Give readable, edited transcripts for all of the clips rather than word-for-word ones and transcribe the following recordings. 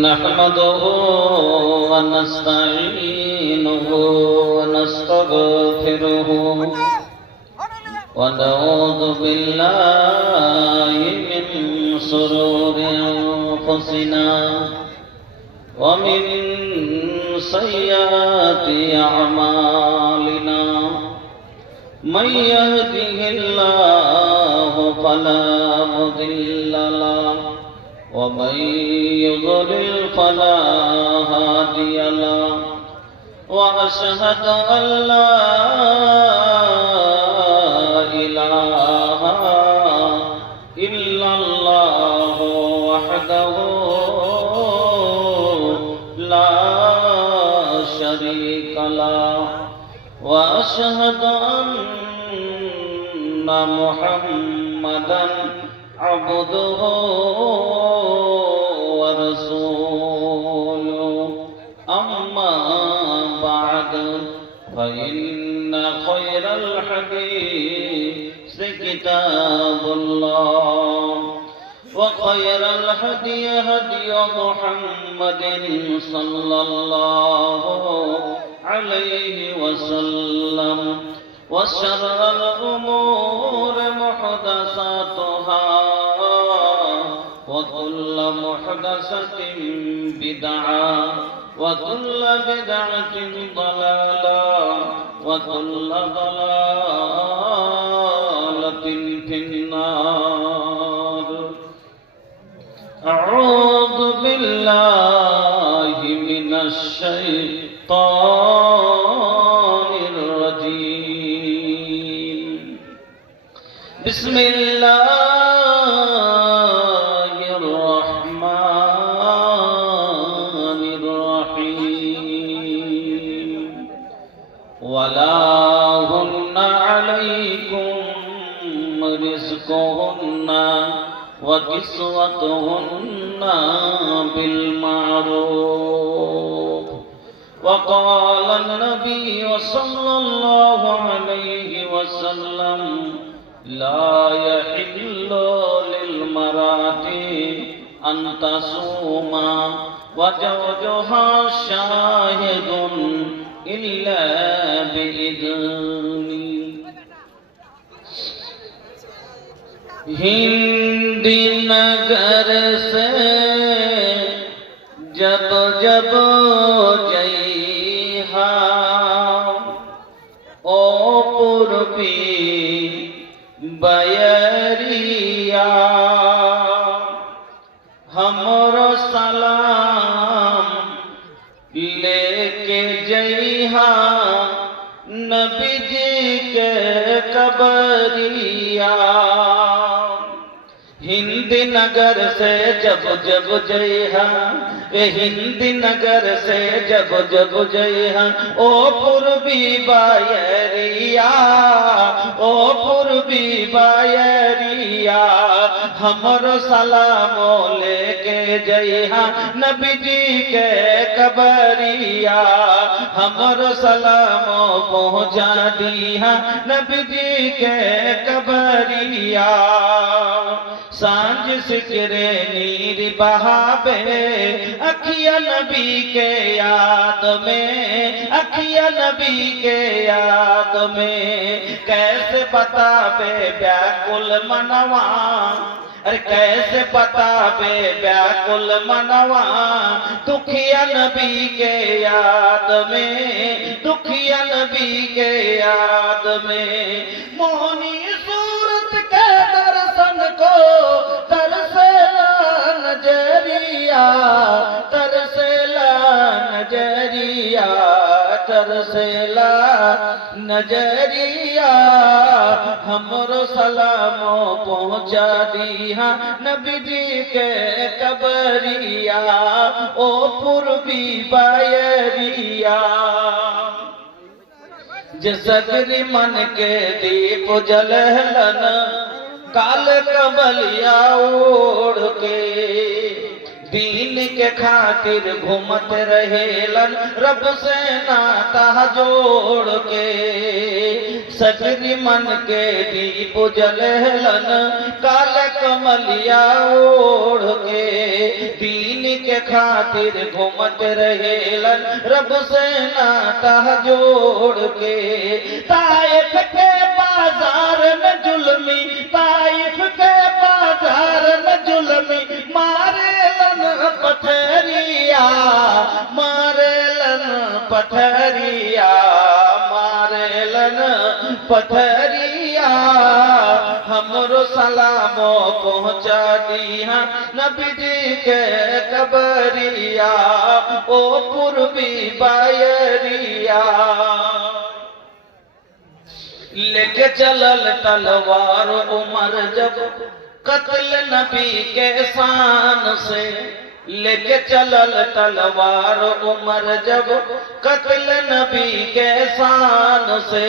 نحمده ونستعينه ونستغفره ونعوذ بالله من شرور أنفسنا ومن سيئات أعمالنا من يهده الله فلا مضل له ومن يضلل فلا هادي له وأشهد أن لا إله إلا الله وحده لا شريك له وأشهد أن محمدا عبده ورسوله أما بعد فإن خير الحديث كتاب الله وخير الهدي هدي محمد صلى الله عليه وسلم وشر الأمور محدثاتها وكل محدثة بدعة وكل بدعة ضلالة وكل ضلالة في النار أعوذ بالله من الشيطان الرجيم بسم الله الرحمن الرحيم ولا هن عليكم رزقهن وكسوتهن بالمعروف وقال النبي صلى الله عليه وسلم لا يحل للمرأة أن تصوم وزوجها شاهد إلا بإذن हिंद नगर से जब जब जइहा ओ पूर्वी बयरिया हमरो सलाम लेके जइहा नबी जी के कबरिया हिंद नगर से जब जब जइहा हिंद नगर से जब जब जइहा ओ पूर्वी बायरिया ओ पूर्वी बायरिया हमरो सलामो लेके जइहा नबी जी के कबरिया हमरो सलामो पहुँचा दिहा नबी जी के कबरिया सांझ सिकरे नीर बहावे अखिया नबी के याद में अखिया नबी के याद में कैसे बतावे व्याकुल मनवा अरे कैसे बतावे व्याकुल मनवा दुखिया नबी के याद में दुखिया नबी के याद में मोहनी सूरत के दर्शन को तरसेला नजरिया तरसेला नजरिया तरसेला नजरिया हमरो सलामो पहुँचा दिहा नबी जी के कबरिया ओ पूर्वी बायरिया जसगरी मन के दीप जलहलन काल कबलिया ओढ़ के दीन के खातिर घूमत रहेलन रब से नाता जोड़ के। सगरी मन के दीप जलहलन काल कमलिया ओढ़ के। दीन के खातिर घूमत रहेलन रब से नाता जोड़ के। ताइफ के बाजार में जुल्मी, ताइफ के बाजार में जुल्मी मारेलन पथरिया, मारेलन पथरिया, मारेलन पथरिया। हमरो सलामो पहुँचा दिया नबी जी के कबरिया, ओ पूर्वी बायरिया। लेके चलल तलवार उमर जब कत्ल नबी के शान से। लेके चलल तलवार उमर जब कत्ल नबी के शान से।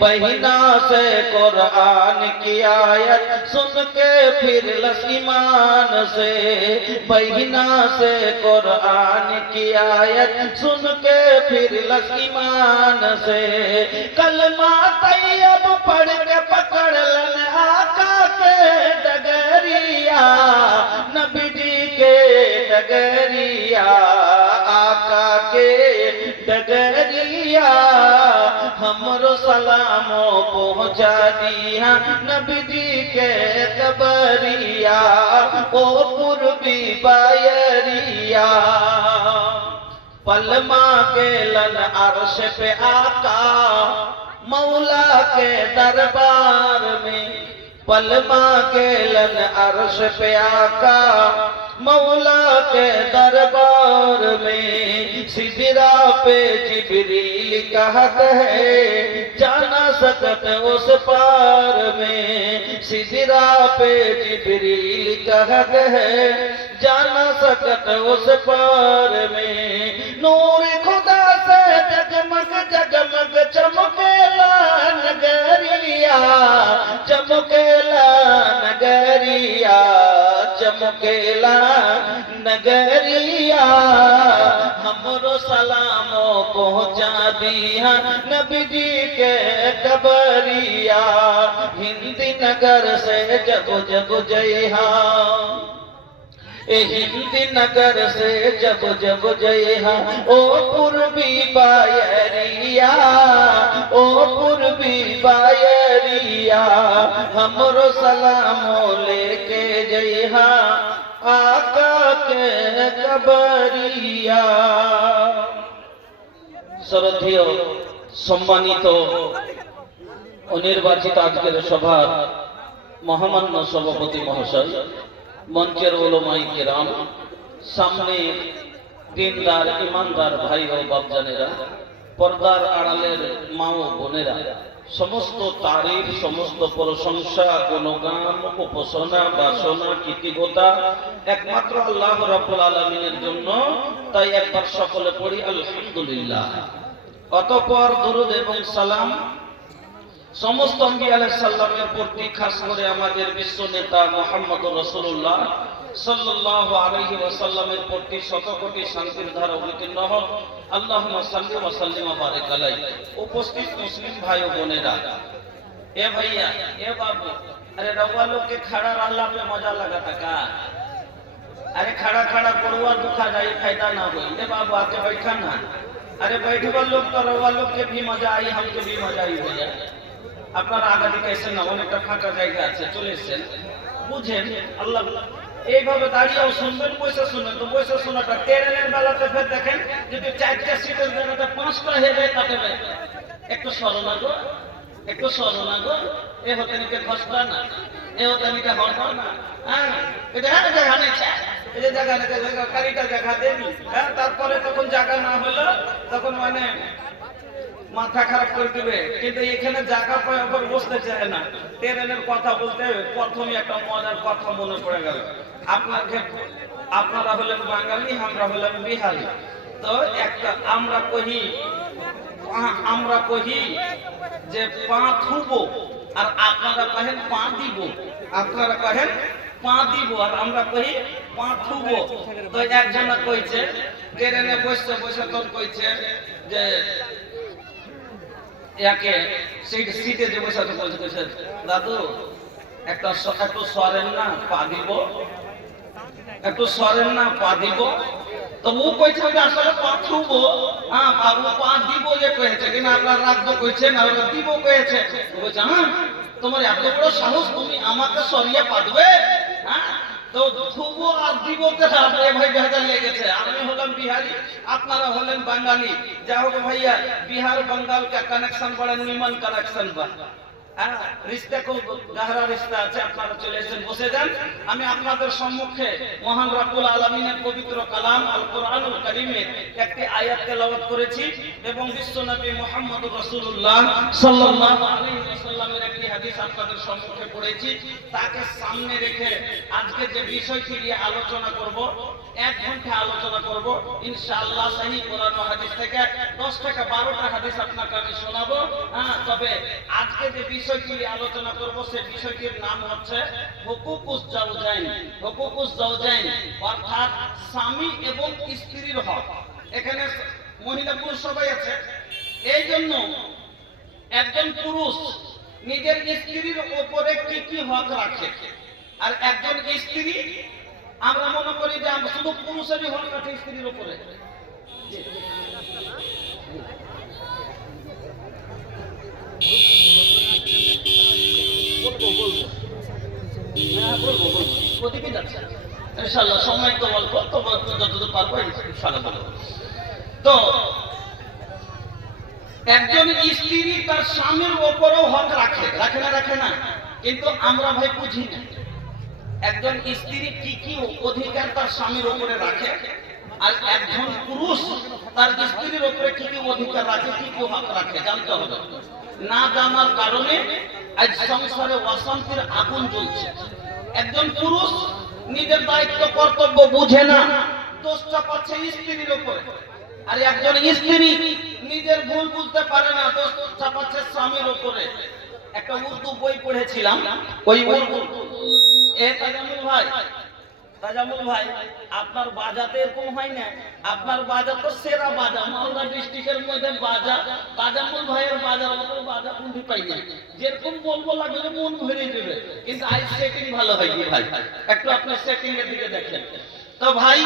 बहिना से कुरान की आयत सुन के फिर ईमान से। बहिना से कुरान की आयत सुन के फिर ईमान से। कलमा तैयब पढ़ के पकड़लन आका के डगरिया, नबी जी के डगरिया, आका के डगरिया। हमरो सलामो पहुँचा दिया नबी जी के कबरिया, ओ पूर्वी बायरिया। पलमा के लन अर्श पे आका मौला के दरबार में। पलमा के लन अर्श पे आका मौला के दरबार में। सिदरा पे जिब्रील कहत है जाना सकत उस पार में। सिदरा पे जिब्रील कहत है जाना सकत उस पार में। नूर खुदा से जगमग जगमग चमकेला नगरिया, चमकेला नगरिया, चमकेला नगरिया। हमरो सलामो पहुँचा दिया नबी जी के कबरिया। हिंदी नगर से जब जब जइहा, हिंदी नगर से जब जब जइहा, ओ पूर्वी बायरिया, ओ पूर्वी बायरिया। हमरो सलामो लेके जइहा आका के कबरिया। শ্রদ্ধেয় সম্মানিত ও নির্বাচিত আজকের সভার মহামান্য সভাপতি মহাশয়, মঞ্চের ওলামায়ে কেরাম, সামনে দিনদার ইমানদার ভাই ও বাপজানেরা, পর্দার আড়ালের মা ও বোনেরা, সমস্ত তারিফ, সমস্ত প্রশংসা, গুণগান, উপাসনা, বাসনা, কৃতজ্ঞতা একমাত্র আল্লাহ রাব্বুল আলামিনের জন্য। তাই একবার সকলে পড়ি আলহামদুলিল্লাহ। অতঃপর দরুদ এবং সালাম সমস্ত আম্বিয়া আলাইহিস সালামের প্রতি, খাস করে আমাদের বিশ্ব নেতা মুহাম্মদুর রাসূলুল্লাহ সাল্লাল্লাহু আলাইহি ওয়াসাল্লামের প্রতি শতকোটি শান্তির ধারা অবতীর্ণ হোক। আল্লাহুম্মা সাল্লি ওয়া সাল্লিম ওয়া বারিক আলাইহি। উপস্থিত মুসলিম ভাই ও বোনেরা, ए भैया, ए बाबू, अरे रउआ लोग के खड़ा रहला पे मजा लगता का? अरे खड़ा खड़ा कोड़वा दुखा जाई, फायदा ना होई। ए बाबू आके बैठा ना। अरे बैठबा लोग तो रउआ लोग के भी मजा आई, हमके भी मजा आई भैया। আপনারা আগামী कैसे না অনেকটা ফাঁকা জায়গা আছে, চলে এসেছেন, বুঝেন। আল্লাহ এইভাবে দাঁড়িয়েও শুনবেন, বসে শুনেন তো বসে শোনাটা। ট্রেনের বেলাতে ফের দেখেন যদি 4টা সিটের জায়গাতে 5টা হয়ে যায়, তাতে একটু সরনা গো, একটু সরনা গো। এ হতে নিতে খসবা না, এ হতে নিতে হরবা না। হ্যাঁ, এটা হ্যাঁ জায়গা নেই, এই যে জায়গা নেই, গাড়িটা জায়গা দেবি। হ্যাঁ, তারপরে তখন জায়গা না হলো তখন মানে মাথা খারাপ করে দিবে। কিন্তু এখানে জায়গা পায় আবার বসতে চায় না। ট্রেনের কথা বলতে প্রথমে একটা মজার কথা মনে পড়ে গেল। আপনারা হলেন বাঙালি, আমরা হলাম বিহারি। তো একটা আমরা কহি যে পা থুবো, আর আপনারা কহেন পা দিব। আপনারা কহেন পা দিব, আর আমরা কহি পা থুবো। তো একজনা কইছে ট্রেনে বসে বসে তোর কইছে যে ইয়াকে সিটে যে বসে তো কইছে দাদু একটু সরেন না পা দিব, একটু সরেন না পা দিব। তো ও কইছে যে আসলে পা থুবো, হ্যাঁ বাবু পা দিব যে কইছে কিনা আপনার রাখবো কইছে না ওরা দিব কইছে। বলছে হ্যাঁ তোমার এত বড় সাহস তুমি আমাকে সরিয়ে পা দেবে, হ্যাঁ তো থুবো আর দিব ভাই ভেজা লেগেছে। আমি হলাম বিহারি, আপনারা হলেন বাঙালি। যা হোক ভাইয়া बिहार बंगाल का कनेक्शन बड़ा निमन कनेक्शन बा, रिश्ते को गहरा रिश्ता আছে। আপনারা চলে এসেছেন, বসে যান। আমি আপনাদের সম্মুখে মহান রব্বুল আলামিনের পবিত্র কালাম আল কোরআনুল কারীমের একটি আয়াত তেলাওয়াত করেছি এবং বিশ্বনবী মুহাম্মদুর রাসূলুল্লাহ সাল্লাল্লাহু আলাইহি ওয়াসাল্লামের একটি হাদিস আপনাদের সম্মুখে পড়েছি। তাকে সামনে রেখে আজকে যে বিষয়টি নিয়ে আলোচনা করব, 1 ঘন্টা আলোচনা করব ইনশাআল্লাহ। সহিহ কোরআন ও হাদিস থেকে 10 থেকে 12টা হাদিস আপনাকে আমি শোনাবো। তবে আজকে যে বিষয়টি আলোচনা করব সেই বিষয়টির নাম হচ্ছে হুকুকুস জাওজাইন। হুকুকুস জাওজাইন অর্থাৎ স্বামী এবং স্ত্রীর হক। এখানে মহিলা পুরুষ সবাই আছে। এই জন্য একজন পুরুষ নিজের স্ত্রীর উপরে কি কি হক রাখে, আর একজন স্ত্রী আমরা মনে করি যে শুধু পুরুষেরই হক আছে স্ত্রীর উপরে। সময় তো অল্প, যতদূর পারবো ইনশাআল্লাহ বলবো। তো একজন স্ত্রী তার স্বামীর উপরেও হক রাখে, রাখে না রাখে না, কিন্তু আমরা ভাই বুঝি না একজন স্ত্রী কি কি অধিকার তার স্বামীর উপরে রাখে, আর একজন পুরুষ তার স্ত্রীর উপরে কি কি অধিকার রাখে, কি কি হক রাখে জানতে হবে। না জানার কারণে আজ সংসারে অশান্তির আগুন জ্বলছে। একজন পুরুষ নিজের দায়িত্ব কর্তব্য বুঝে না, দোষটা পাচ্ছে স্ত্রীর উপরে। আর একজন স্ত্রী নিজের ভুল বুঝতে পারে না, দোষটা পাচ্ছে স্বামীর উপরে। একটা উর্দু বই পড়েছিলাম, ওই উর্দু তাজামুল ভাই আপনার বাজাতে এরকম হয় না? আপনার বাজা তো সেরা বাজা, মালদা ডিস্ট্রিক্টের মধ্যে বাজা। তাজামুল ভাইয়ের বাজার মতো বাজা কোনটি পাই না, যেরকম বলবো লাগবে মন ভরে যাবে। কিন্তু আই সেটিং ভালো হয়নি ভাই, একটু আপনার সেটিং এর দিকে দেখেন তো ভাই।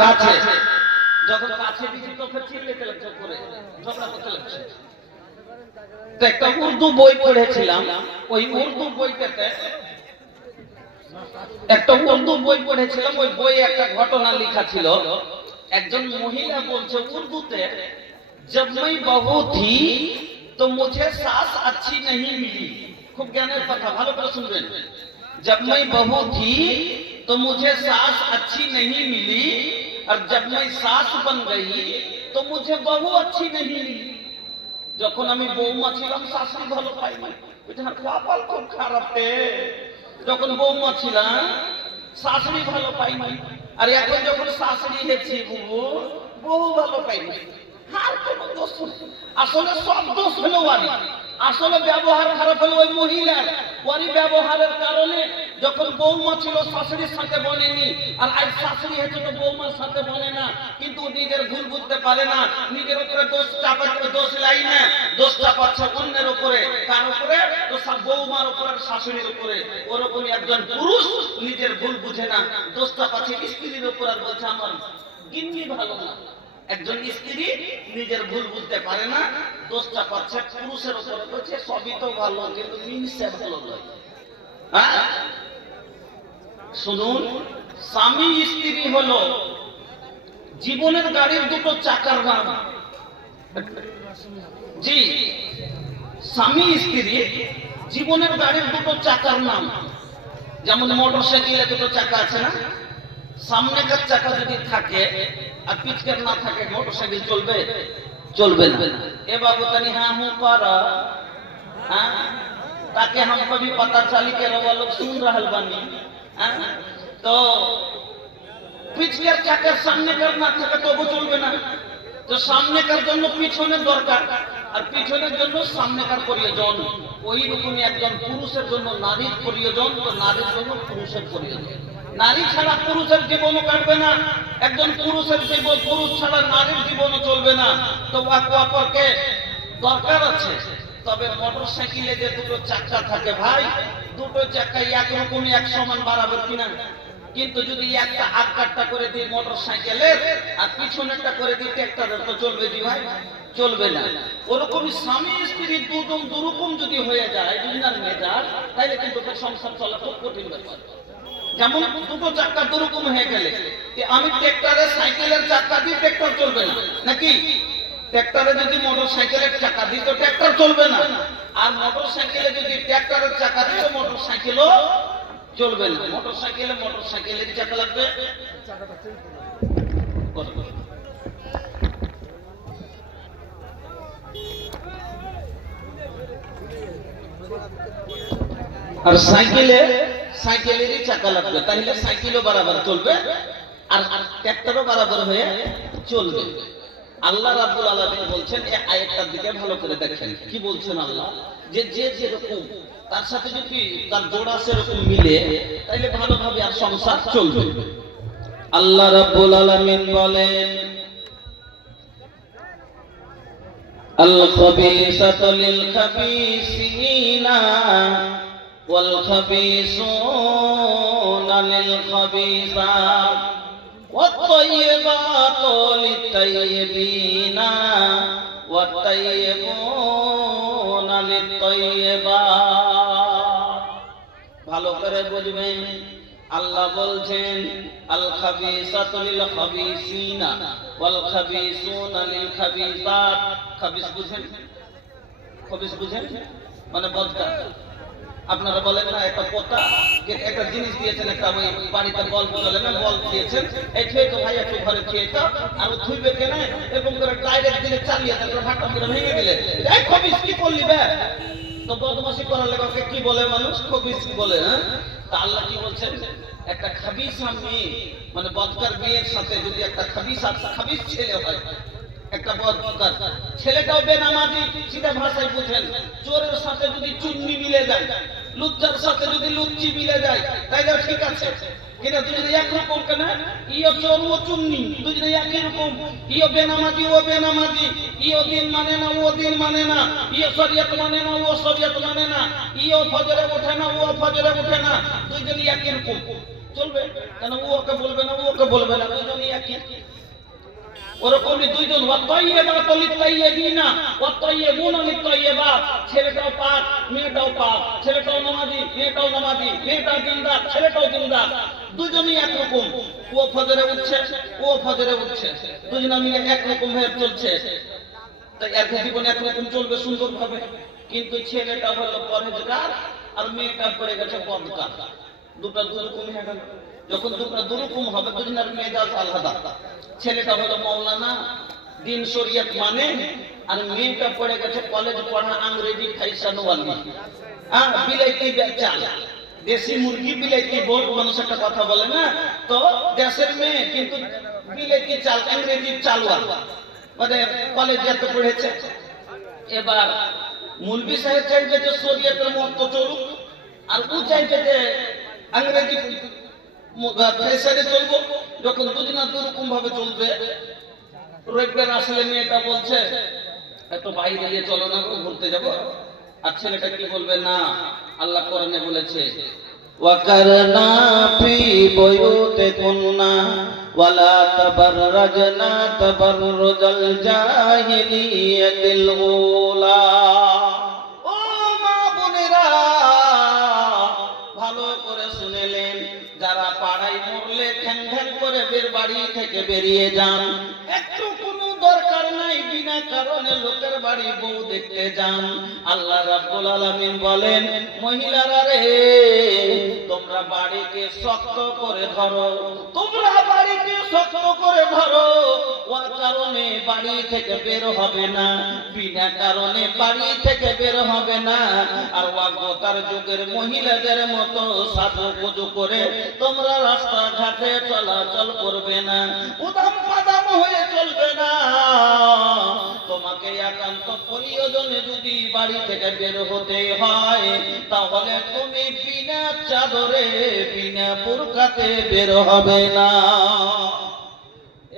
কাছে যখন কাছে দিচ্ছি তখন চিল্লাতে লাগছে, করে ঝগড়া করতে লাগছে। তো একটা উর্দু বই পড়েছিলাম, ওই উর্দু বইটাতে একটা উর্দু বই পড়েছিলাম, ওই বইয়ে একটা ঘটনা লেখা ছিল। একজন মহিলা বলছে উর্দুতে, जब मैं बहू थी तो मुझे सास अच्छी नहीं मिली। खूब জ্ঞানের কথা, ভালো করে শুনবেন। जब मैं बहू थी तो मुझे सास अच्छी नहीं मिली, और जब मैं सास बन गई तो मुझे बहू अच्छी नहीं मिली। যখন আমি বৌমা ছিলাম শাশুড়ি ভালো পাইনি, এটা কপাল খুব খারাপ। যখন বৌমা ছিলাম শাশুড়ি ভালো পাইনি, আর এখন যখন শাশুড়ি হয়েছি বউ ভালো পাইনি। আর কোনো দোষ নেই, আসলে সব দোষ হলো ওর। আসলে ব্যবহার খারাপ হলো ওই মহিলার। ওরই ব্যবহারের কারণে যখন বৌমা ছিল শাশুড়ির সাথে বনেনি, আর আজ শাশুড়ি হয়েছে তো বৌমার সাথে বনে না। কিন্তু নিজের ভুল বুঝতে পারে না, নিজের উপরে দোষ চাপাচ্ছে, দোষ লাই না, দোষটা পাচ্ছে অন্যের উপরে। কার উপরে? তো সব বৌমার উপরে, শাশুড়ির উপরে। ওরকমই একজন পুরুষ নিজের ভুল বুঝে না, দোষটা পাচ্ছে স্ত্রীর উপর, আর বলছে আমার গিন্নি ভালো না। একজন স্ত্রী নিজের ভুল বুঝতে পারে না, দোষটা পাচ্ছে পুরুষের উপরে, বলছে সবই তো ভালো কিন্তু মিনসে ভালো নয়। শুনুন, স্বামী স্ত্রী হলো জীবনের গাড়ির দুটো চাকার নাম। জি, স্বামী স্ত্রী জীবনের গাড়ির দুটো চাকার নাম। যেমন মোটর সাইকেলে দুটো চাকা আছে না, সামনেকার চাকা যদি থাকে আর পিছকের না থাকে মোটর সাইকেল চলবে? চলবে না। এ বাবু তানি হ্যাঁ हूं पारा, ताकि हमको भी पता चली के रवा लोग सुन रहल बानी। तो পিছকের চাকার সামনেকার না থাকে তবু চলবে না। তো সামনেকার জন্য পিছনের দরকার, আর পিছনের জন্য সামনেকার প্রয়োজন। ওই রকমই একজন পুরুষের জন্য নারীর প্রয়োজন, তো নারীর জন্য পুরুষের প্রয়োজন। নারী ছাড়া পুরুষের জীবনও কাটবে না, একজন পুরুষের জীবন, পুরুষ ছাড়া নারীর জীবনও চলবে না। তো অপরকে দরকার আছে। তবে মোটর সাইকেলে যে দুটো চাকা থাকে ভাই, দুটো চাকা একরকমই এক সমান বাড়াবে কিনা? কিন্তু যদি একটা আটকাটটা করে দিই মোটর সাইকেলের আর পিছনেরটা করে দিই ট্রাক্টরের, তো চলবে কি ভাই? চলবে না। ওরকমই স্বামী স্ত্রী দুজন দুরকম যদি হয়ে যায় দুজনের মেজাজ, তাহলে কিন্তু সংসার চলা খুব কঠিন ব্যাপার। যেমন দুটো চাকা দুরকম হয়ে গেলে, আমি ট্রাক্টরের সাইকেলের চাকা দিই ট্রাক্টর চলবে না নাকি? ট্রাক্টরে যদি মোটর সাইকেলের চাকা দিই তো ট্রাক্টর চলবে না, আর মোটর সাইকেলে যদি ট্রাক্টরের চাকা দিই তো মোটর সাইকেলও চলবে না। মোটর সাইকেলের চাকা লাগবে। আর সাইকেলেরই চাকা লাগবে, তাহলে সাইকেলও বরাবর চলবে আর ট্রাক্টরও বরাবর হয়ে চলবে। আল্লাহ রাব্বুল আলামিন বলছেন, এই আয়াতটার দিকে ভালো করে দেখেন কি বলছেন আল্লাহ, যে যে যেরকম তার সাথে যদি তার জোড়া সেরকম মিলে তাহলে ভালোভাবে আর সংসার চলবে। আল্লাহ রাব্বুল আলামিন বলেন, আল খাবিসাতু লিল খাবিসিনা ওয়াল খাবিসুনা লিল খাবিসাত ওয়াত তাইয়্যিবাতু লিত তাইয়্যিবিনা ওয়াত তাইয়্যিবুনা লিত তাইয়্যিবাত। ভালো করে বুঝবেন, আল্লাহ বলছেন আল খাবিসাতু লিল খাবিসিনা ওয়াল খাবিসুনা লিল খাবিসাত। খাবিস বুঝেন? খাবিস বুঝেন মানে বদকার। আপনারা বলেন না একটা পোতা, একটা জিনিস দিয়েছেন, একটা ওই বাড়িতে বল চলে না, বল দিয়েছেন, এই খেয়ে তো ভাই একটু ঘরে খেয়ে তো আর থুইবে কেন, এরকম করে ডাইরেক্ট দিলে চালিয়ে তারপরে ভাটা করে ভেঙে দিলে, এই খবিস কি করলি বে? তো বদমাশি করার লেগে কি বলে মানুষ? খবিস কি বলে। হ্যাঁ, তা আল্লাহ কি বলছেন, একটা খাবিস মেয়ে মানে বদকার মেয়ের সাথে যদি একটা খাবিস ছেলে হয়, একটা বদকার ছেলেটাও বেনামাজি, সিধা ভাষায় বুঝেন, চোরের সাথে যদি চুন্নি মিলে যায়, লুচ্চার সাথে যদি লুচ্চি মিলে যায়, তাইলে ঠিক আছে। কিনা দুজনে একরকম কেন? ইও চোর ও চুন্নি, দুজনে একই রকম। ইও বেনামাজি ও বেনামাজি, ইও দিন মানে না ও দিন মানে না, ইও শরিয়ত মানে না ও শরিয়ত মানে না, ইও ফজরে ওঠে না ও ফজরে ওঠে না, দুজনে একই রকম চলবে কেন? ও ওকে বলবে না ও ওকে বলবে না, দুজনে একই। ওরকমই দুইজন ছেলেটাও পাক মেয়েটাও পাক, ছেলেটাও নামাজি মেয়েটাও নামাজি, মেয়েটাও দিনদার ছেলেটাও দিনদার, দুজনই একরকম। ও ফজরে উঠছে ও ফজরে উঠছে, দুজনে মিলে একরকম হয়ে চলছে, তাই এক জীবন একরকম চলবে সুন্দর ভাবে। কিন্তু ছেলেটা হলো পরহেজগার আর মেয়েটা পড়ে গেছে বদকার, দুটা দুরকম হয়ে গেল। যখন দুটা দুরকম হবে দুজনের মেজাজ আলাদা। ছেলেটা হলো মৌলানা, দিন শরিয়ত মানে, আর মেয়েটা পড়ে গেছে কলেজ পড়া ইংরেজি ফাইসানওয়ালি, বিলাইতি চাল, দেশি মুরগি বিলাইতি বল, মানুষ একটা কথা বলে না, তো দেশের মেয়ে কিন্তু বিলাইতি চাল ইংরেজি চালওয়ালা, মানে কলেজ যেতে পড়েছে। এবার মুলবি সাহেব চাইবে যে শরিয়তের মতো চলুক, আর ও চাইবে যে ইংরেজি ফ্যাশনে চলবো। যখন দুদিনা দুরকম ভাবে চলবে, রবিবার আসলে মেয়েটা বলছে একটু বাইরে গিয়ে চলো না, ঘুরতে যাবো, আর ছেলেটা কি বলবে, না আল্লাহ কোরআনে বলেছে ওয়াকারনা ফি বুয়ুতিকুন্না ওয়ালা তাবাররাজনা তাবাররুজাল জাহিলিয়াতিল উলা। ও মা বোনেরা, ভালো করে শুনেলেন, যারা পাড়ায় মরলে ঠ্যাং ঠ্যাং করে বের বাড়ি থেকে বেরিয়ে যান, একটু কোনো দরকার নাই বিনা কারণে লোকের বাড়ি বউ দেখতে যান, আল্লাহ রাব্বুল আলামিন বলেন, মহিলারা রে তোমরা বাড়িকে শক্ত করে ধরো, তোমরা বাড়িকে শক্ত করে ধরো, ওর কারণে বাড়ি থেকে বের হবে না, বিনা কারণে বাড়ি থেকে বের হবে না। আর ওয়াগতার যুগের মহিলাদের মতো সাজুগুজু করে তোমরা রাস্তাঘাটে চলাচল করবে না, উদাম পাদাম হয়ে চলবে না। তোমাকে একান্ত প্রয়োজনে যদি বাড়ি থেকে বের হতে হয়, তাহলে তুমি বিনা চাদরে বিনা বুরকাতে বের হবে না।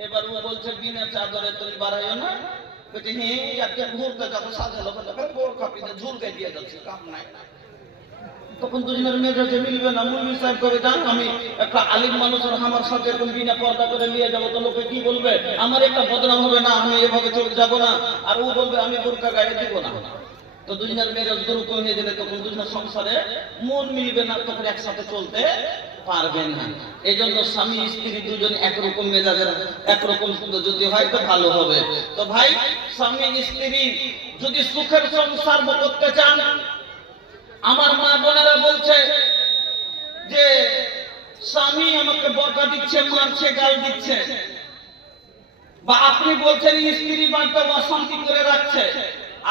এবার ও বলছে বিনা চাদরে তুমি বাড়াইও না। বলছে হ্যাঁ, একটা ঘুরতে যাবো সাজালো বলে বোরকা পিঠে ঝুলকে দিয়ে যাচ্ছে, কাম নাই। তখন দুজনের মেজাজে মিলবে না। মুলবি সাহেব করে যান, আমি একটা আলিম মানুষের আমার সাথে এরকম বিনা পর্দা করে নিয়ে যাবো, তো লোকে কি বলবে? আমার একটা বদনাম হবে না? আমি এভাবে চলে যাবো না। আর ও বলবে আমি বোরকা গায়ে দিব না। তো দুজনের মেজাজ দুরূহ হয়ে গেলে তখন দুজনের সংসারে মন মিলবে না, তখন একসাথে চলতে পারবেন না। এই জন্য স্বামী স্ত্রী দুজন একরকম মেজাজের, একরকম যদি হয় তো ভালো হবে। তো ভাই, স্বামী স্ত্রী যদি সুখের সংসার করতে চান, আমার মা বোনেরা বলছে যে স্বামী আমাকে বকা দিচ্ছে, মারছে, গাল দিচ্ছে, বা আপনি বলছেন স্ত্রী বাড়িতে অশান্তি করে রাখছে।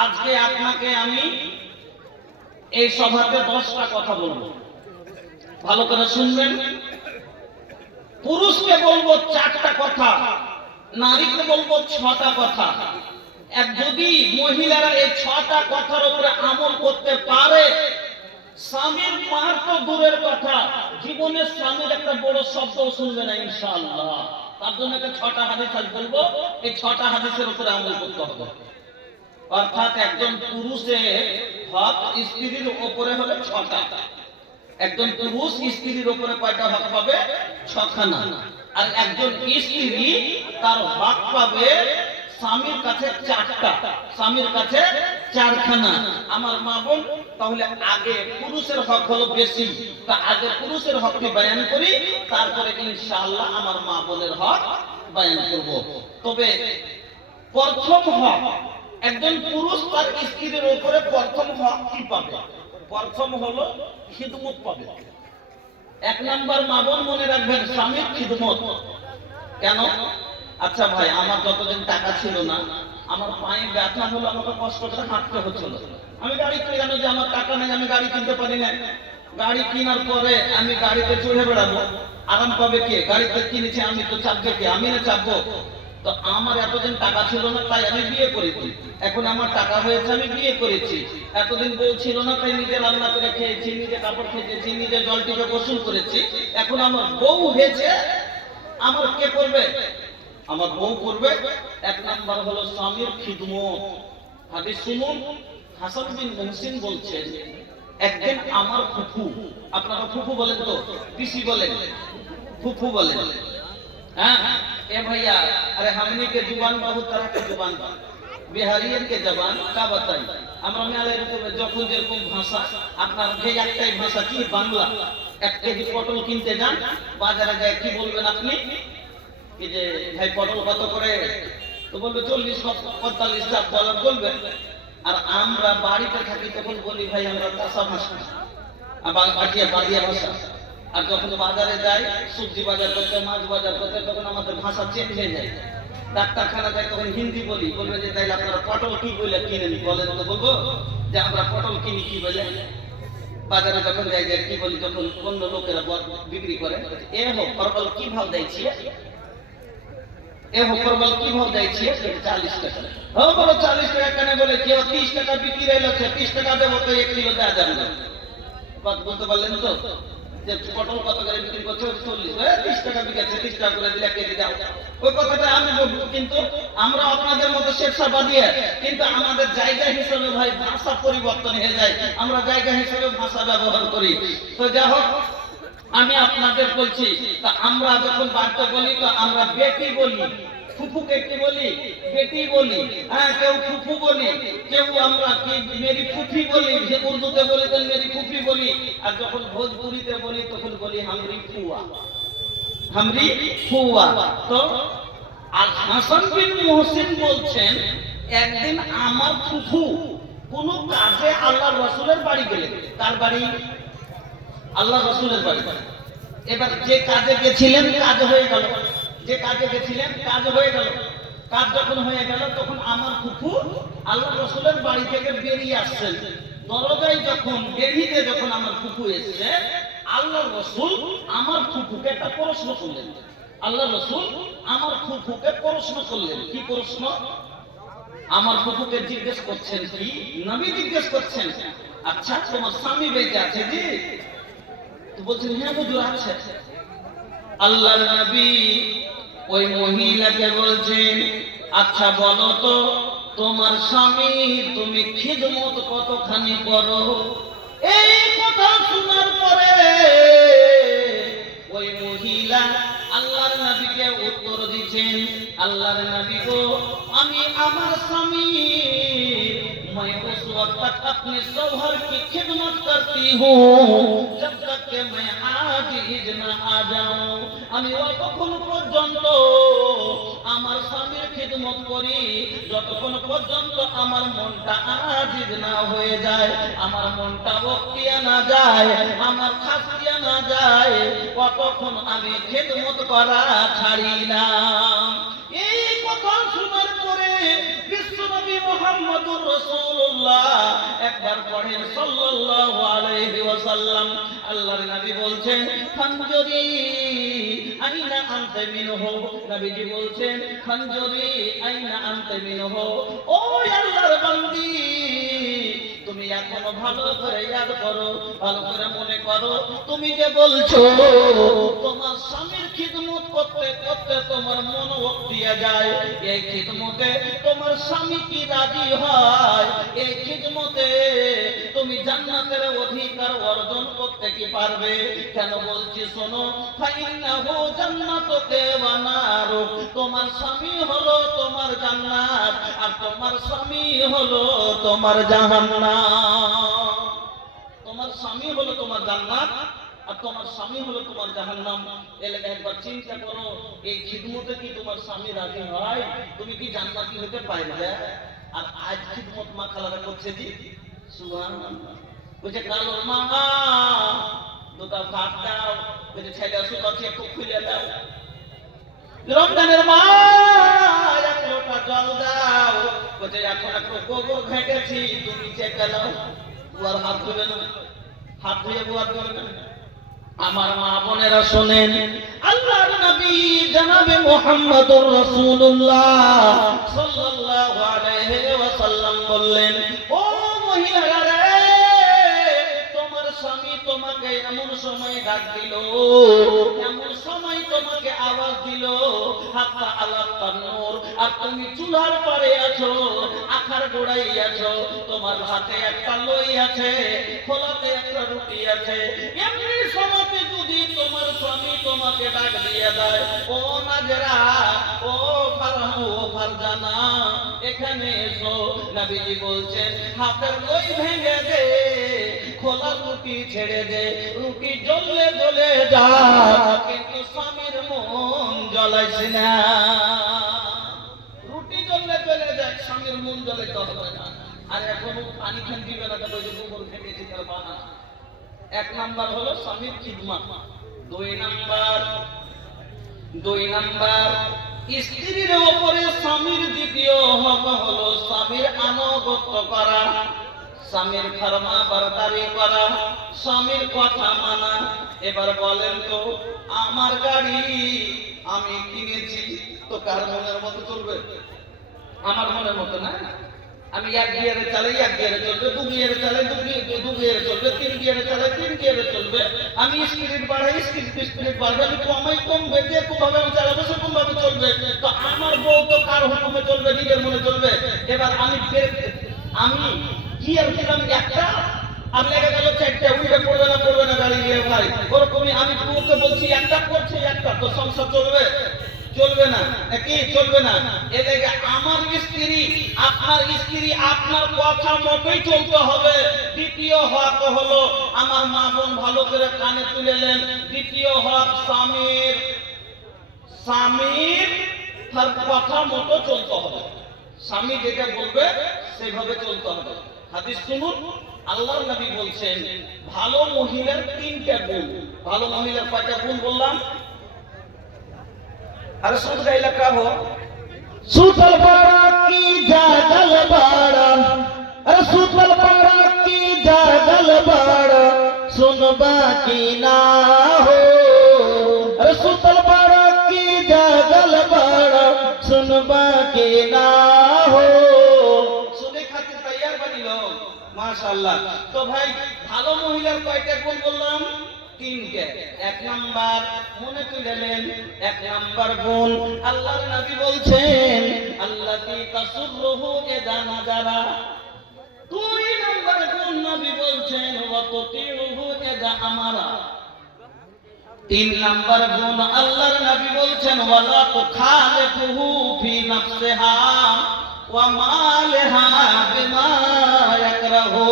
আজকে আপনাকে আমি এই সভাতে 10টা কথা বলবো, ভালো করে শুনবেন। পুরুষকে বলবো 4টা কথা, নারীকে বলবো 6টা কথা। আর যদি মহিলারা এই 6টা কথার উপরে আমল করতে পারে, স্বামীর মার তো দূরের কথা, জীবনে স্বামীর একটা বড় শব্দ শুনবে না ইনশাআল্লাহ। তার জন্য 6টা হাদিস আজ বলবো, এই 6টা হাদিসের উপরে আমল করতে হবে। অর্থাৎ একজন পুরুষের হক স্ত্রীর উপরে হলো 6টা। একজন পুরুষ স্ত্রীর উপরে কয়টা হক পাবে? 6খানা। আর একজন স্ত্রী তার হক পাবে স্বামীর কাছে 4টা, স্বামীর কাছে 4খানা। আমার মা বোন, তাহলে আগে পুরুষের হক হলো বেশি, তা আগে পুরুষের হককে বয়ান করি, তারপরে ইনশাআল্লাহ আমার মা বোনের হক বয়ান করব। তবে প্রথম হক, একজন পুরুষ তার স্ত্রীর উপরে প্রথম হক কি পাবে? প্রথম হলো খিদমত পাবে। 1 নাম্বার মা বোন মনে রাখবেন, স্বামীর খিদমত। কেন? আচ্ছা ভাই, আমার যতদিন টাকা ছিল না, আমার পায়ে ব্যথা হলো, আমাকে কষ্ট করে হাঁটতে হচ্ছিল। আমি গাড়ি কিনে, জানো যে আমার টাকা নেই, আমি গাড়ি কিনতে পারি না। গাড়ি কেনার পরে আমি গাড়িতে চড়ে বেড়াবো, আরাম পাবে কে? গাড়িতে কিনেছি আমি, তো চাপবে কে? আমি না চাপবো? তো আমার এতদিন টাকা ছিল না, তাই আমি বিয়ে করেছি। এখন আমার টাকা হয়েছে, আমি বিয়ে করেছি। এতদিন বউ ছিল না, তাই নিজে রান্না করে খেয়েছি, নিজে কাপড় খেয়েছি, নিজে জল টিপে গোসল করেছি। এখন আমার বউ হয়েছে, আমার কে করবে? আমার বউ করবে। 1 নাম্বার হলো স্বামীর খিদমত। হাদিস শুনুন, হাসান বিন মুহসিন বলছেন, একদিন আমার ফুফু, আপনারা ফুফু বলেন তো, পিসি বলেন, ফুফু বলেন, हाँ ए भैया, अरे हमनी के जुबान बहुत तरह के जुबान बा, बिहारियन के जबान का बताई। আমরা মেলায় যখন যেরকম ভাষা, আপনার যে একটাই ভাষা কি? বাংলা। 1 কেজি পটল কিনতে যান, বাজারে যায় কি বলবেন আপনি? কি যে ভাই পটল কত করে? তো বলবে 40-45 ডলার বলবেন। আর আমরা বাড়িতে থাকি তখন বলি ভাই আমরা তাসা ভাষা, আবার বাদিয়া ভাষা। আর যখন বাজারে যাই, সবজি বাজার করতে, মাছ বাজার করতে, তখন আমাদের ভাষা চেঞ্জ হয়ে যায়। ডাক্তারখানা যাই, তখন হিন্দি বলি, বলবে যে তাইলে আপনারা পটল কি বলে কিনেন? বলেন তো, বলবো যে আমরা পটল কিনি কি বলে। বাজারে যখন যাই কি বলি, যখন অন্য লোকেরা বিক্রি করে, এ হোক পটল কি ভাव দিয়েছি, এ হোক পটল কি ভাव দিয়েছি? 40 টাকা। ও বলো 40 টাকা কেন? বলে কেউ 30 টাকা বিক্রি রইল, 30 টাকা দেবো তো 1 কিলো দেওয়া যাবে না। বলতে পারলেন তো যে পটল কত করে বিক্রি করছে? 40। 30 টাকা বিকেছে, 30 টাকা করে দিলে কেজি দাও। ওই কথাটা আমি বলবো, কিন্তু আমরা আপনাদের মতো শেরশাহ দিয়ে, কিন্তু আমাদের জায়গা হিসেবে ভাই ভাষা পরিবর্তন হয়ে যায়, আমরা জায়গা হিসেবে ভাষা ব্যবহার করি। তো যাই হোক, আমি আপনাদের বলছি, তা আমরা যখন বার্তা বলি তো আমরা বেটি বলি, ফুফুকে কি বলি? বেটি বলি। হ্যাঁ, কেউ ফুফু বলি, কেউ আমরা কি মেরি ফুফি বলি, যে উর্দুতে বলি তো মেরি ফুফি বলি। আর যখন ভোজপুরিতে বলি তখন বলি হামরি ফুয়া, হামরি ফুয়া। তো আর হাসান বিন মুহসিন বলছেন, একদিন আমার ফুফু কোন কাজে আল্লাহর রাসূলের বাড়ি গেলেন। কার বাড়ি? আল্লাহর রাসূলের বাড়ি। এবার যে কাজে গেছিলেন কাজ হয়ে গেল, যে কাজে গেছিলেন কাজ হয়ে গেল। কাজ যখন হয়ে গেল, তখন আমার ফুফু আল্লাহর রাসূলের বাড়ি থেকে বেরিয়ে আসছেন। দরজায় যখন বেরিয়ে যখন আমার ফুফু এসেছে, আল্লাহর রাসূল আমার ফুফুকে একটা প্রশ্ন করলেন। আল্লাহ রাসূল আমার ফুফুকে প্রশ্ন করলেন। কি প্রশ্ন? আমার ফুফুকে জিজ্ঞেস করছেন, কি নবী জিজ্ঞেস করছেন, আচ্ছা তোমার স্বামী বেঁচে আছে জি? তো বলছেন হ্যাঁ হুজুর আছে। আল্লাহর নবী ওই মহিলাকে বলছেন, আচ্ছা বলো তো তোমার স্বামী তুমি খিদমত কতখানি করো? এই কথা শোনার পরে ওই মহিলা আল্লাহর নবীকে উত্তর দিচ্ছেন, আল্লাহর নবী গো, আমি আমার স্বামী मैं उस वक्त तक अपने शौहर की खिदमत करती हूँ जब तक के मैं आजीज न आ जाऊं। আমি অতক্ষণ পর্যন্ত আমার স্বামীর খিদমত করি যতক্ষণ পর্যন্ত আমার মনটা আজিজ না হয়ে যায়, আমার মনটা বকিয়া না যায়, আমার খাসিয়া না যায়, ততক্ষণ আমি খিদমত করা ছাড়ি না। এই কথা শোনার পরে বিশ্বনবী মুহাম্মদুর রাসূলুল্লাহ একবার পড়েন সাল্লাল্লাহু আলাইহি ওয়াসাল্লাম। আল্লাহর নবী বলছেন ফানজুরি আইনা আনতা মিনহু। নবীজি বলছেন ফানজুরি আইনা আনতা মিনহু। ও আল্লাহর বান্দি, তুমি এখনো ভালো করে ইয়াদ করো, ভালো করে মনে করো, তুমি যে বলছো তোমার স্বামীর খিদমত করতে করতে তোমার মন বকিয়া যায়, এই খিদমতে তোমার স্বামী কি রাজি হয়? এই খিদমতে তুমি জান্নাতের অধিকার অর্জন করতে কি পারবে? কেন বলছি শোনো, ফাইন্নাহু জান্নাতুকে ওয়া নারু। তোমার স্বামী হলো তোমার জান্নাত আর তোমার স্বামী হলো তোমার জাহান্নাম। তোমার স্বামী হলো তোমার জান্নাত আর তোমার স্বামী হলো তোমার জাহান্নাম। এলে একবার চিন্তা করো, এই খিদমতে কি তোমার স্বামী রাজি হয়? তুমি কি জান্নাতি হতে পারবে? আর আজ খিদমত মা খালারা করছে জি, সুবহানাল্লাহ। বলছে কালো মা দুটা ভাত দাও, বলছে ছেলে সুতাছি একটু খুলে দাও। রমজানের মা এক লোটা জল দাও, বলছে এখন একটু গোবর ঘেটেছি তুমি চেকে নাও। বুয়ার হাত ধুবে না, হাত ধুয়ে বুয়ার ধরবে না। আমার মা বোনেরা শোনেন, আল্লাহর নবী জনাবে মুহাম্মদুর রাসূলুল্লাহ সাল্লাল্লাহু আলাইহি ওয়াসাল্লাম বললেন, ও মহিলারা রে, তোমার স্বামী তোমাকে এমন সময় ডাক দিল, এমন সময় তোমাকে আওয়াজ দিল, হাত্তা আলা তান্নুর, আর তুমি চুলার পারে আছো, আখার গোড়াই আছো, তোমার হাতে একটা লই আছে, খোলাতে একটা রুটি আছে। এমনি সময়তে যদি তোমার স্বামী তোমাকে ডাক দিয়ে দেয়, ও নাজরা, ও ফারহা, ও ফারজানা, এখানে এসো, নবীজি বলছেন হাতের লই ভেঙে দে, খোলা রুটি ছেড়ে দে, রুটি জ্বললে জ্বলে যা, কিন্তু স্বামীর মন জ্বলাইস না। রুটি জ্বললে জ্বলে যায়, স্বামীর মন জ্বলে হবে না। আর এখন পানি খান দিবে না, তবে গোবর খেটেছি তার বানা। এক নাম্বার হলো স্বামীর খিদমত। দুই নাম্বার স্ত্রীর উপরে স্বামীর দ্বিতীয় হক হলো স্বামীর আনুগত্য করা, স্বামীর ফরমা বরদারি করা, স্বামীর কথা মানা। এবার বলেন তো, আমার গাড়ি আমি কিনেছি, তো কার মনের মতো চলবে? আমার মনের মতো না। আমি এক গিয়ারে চালাই, এক গিয়ারে চলবে, দু গিয়ারে চালাই, দু গিয়ারে চলবে, তিন গিয়ারে চালাই, তিন গিয়ারে চলবে। আমি স্পিড বাড়াই, স্পিড বাড়বে, আমি কমাই, কমবে, যেরকম ভাবে আমি চালাবো সেরকম ভাবে চলবে। তো আমার বউ তো কার হুকুমে চলবে? নিজের মনে চলবে। এবার আমি গিয়ার দিলাম একটা, আর লেগে গেল চারটা, উল্টে পড়বে না গাড়ি গিয়ে ভাই। ওরকমই আমি বউকে বলছি একটা, করছে একটা, তো সংসার চলবে? চলবে না, কি চলবে না? এদিকে আমার স্ত্রী, আপনার স্ত্রী, আপনার কথা মতোই চলতে হবে। দ্বিতীয় হক হলো, আমার মা বোন ভালো করে কানে তুলেলেন, দ্বিতীয় হক স্বামীর তার কথা মতো চলতে হবে। স্বামী যেটা বলবে সেভাবে চলতে হবে। হাদিস শুনুন, আল্লাহর নবী বলছেন ভালো মহিলার তিনটা গুণ। ভালো মহিলার কয়টা গুণ বললাম? अरे सूद का इलाका हो, सूतल पारा की जागल बाड़ा, अरे सूतल पारा की जागल बाड़ा, सुनबा की ना हो, अरे सूतल पारा की सुनबा के ना हो सुने खातिर तैयार बनी लोग माशाআল্লাহ। তো ভাই ভালো মহিলার কয়টা গুণ বললাম? তিনটে। এক নাম্বার মনে তুলেলেন, এক নাম্বার গুণ আল্লাহর নবী বলছেন আল্লাতি তাসুরহু ইযা নাজারা। দুই নাম্বার গুণ নবী বলছেন ওয়া তুতিউহু ইযা আমারা। তিন নাম্বার গুণ আল্লাহর নবী বলছেন ওয়ালা তুখালিফুহু ফি নাফসিহা ওয়া মালিহা বিমা ইয়াকরাহু।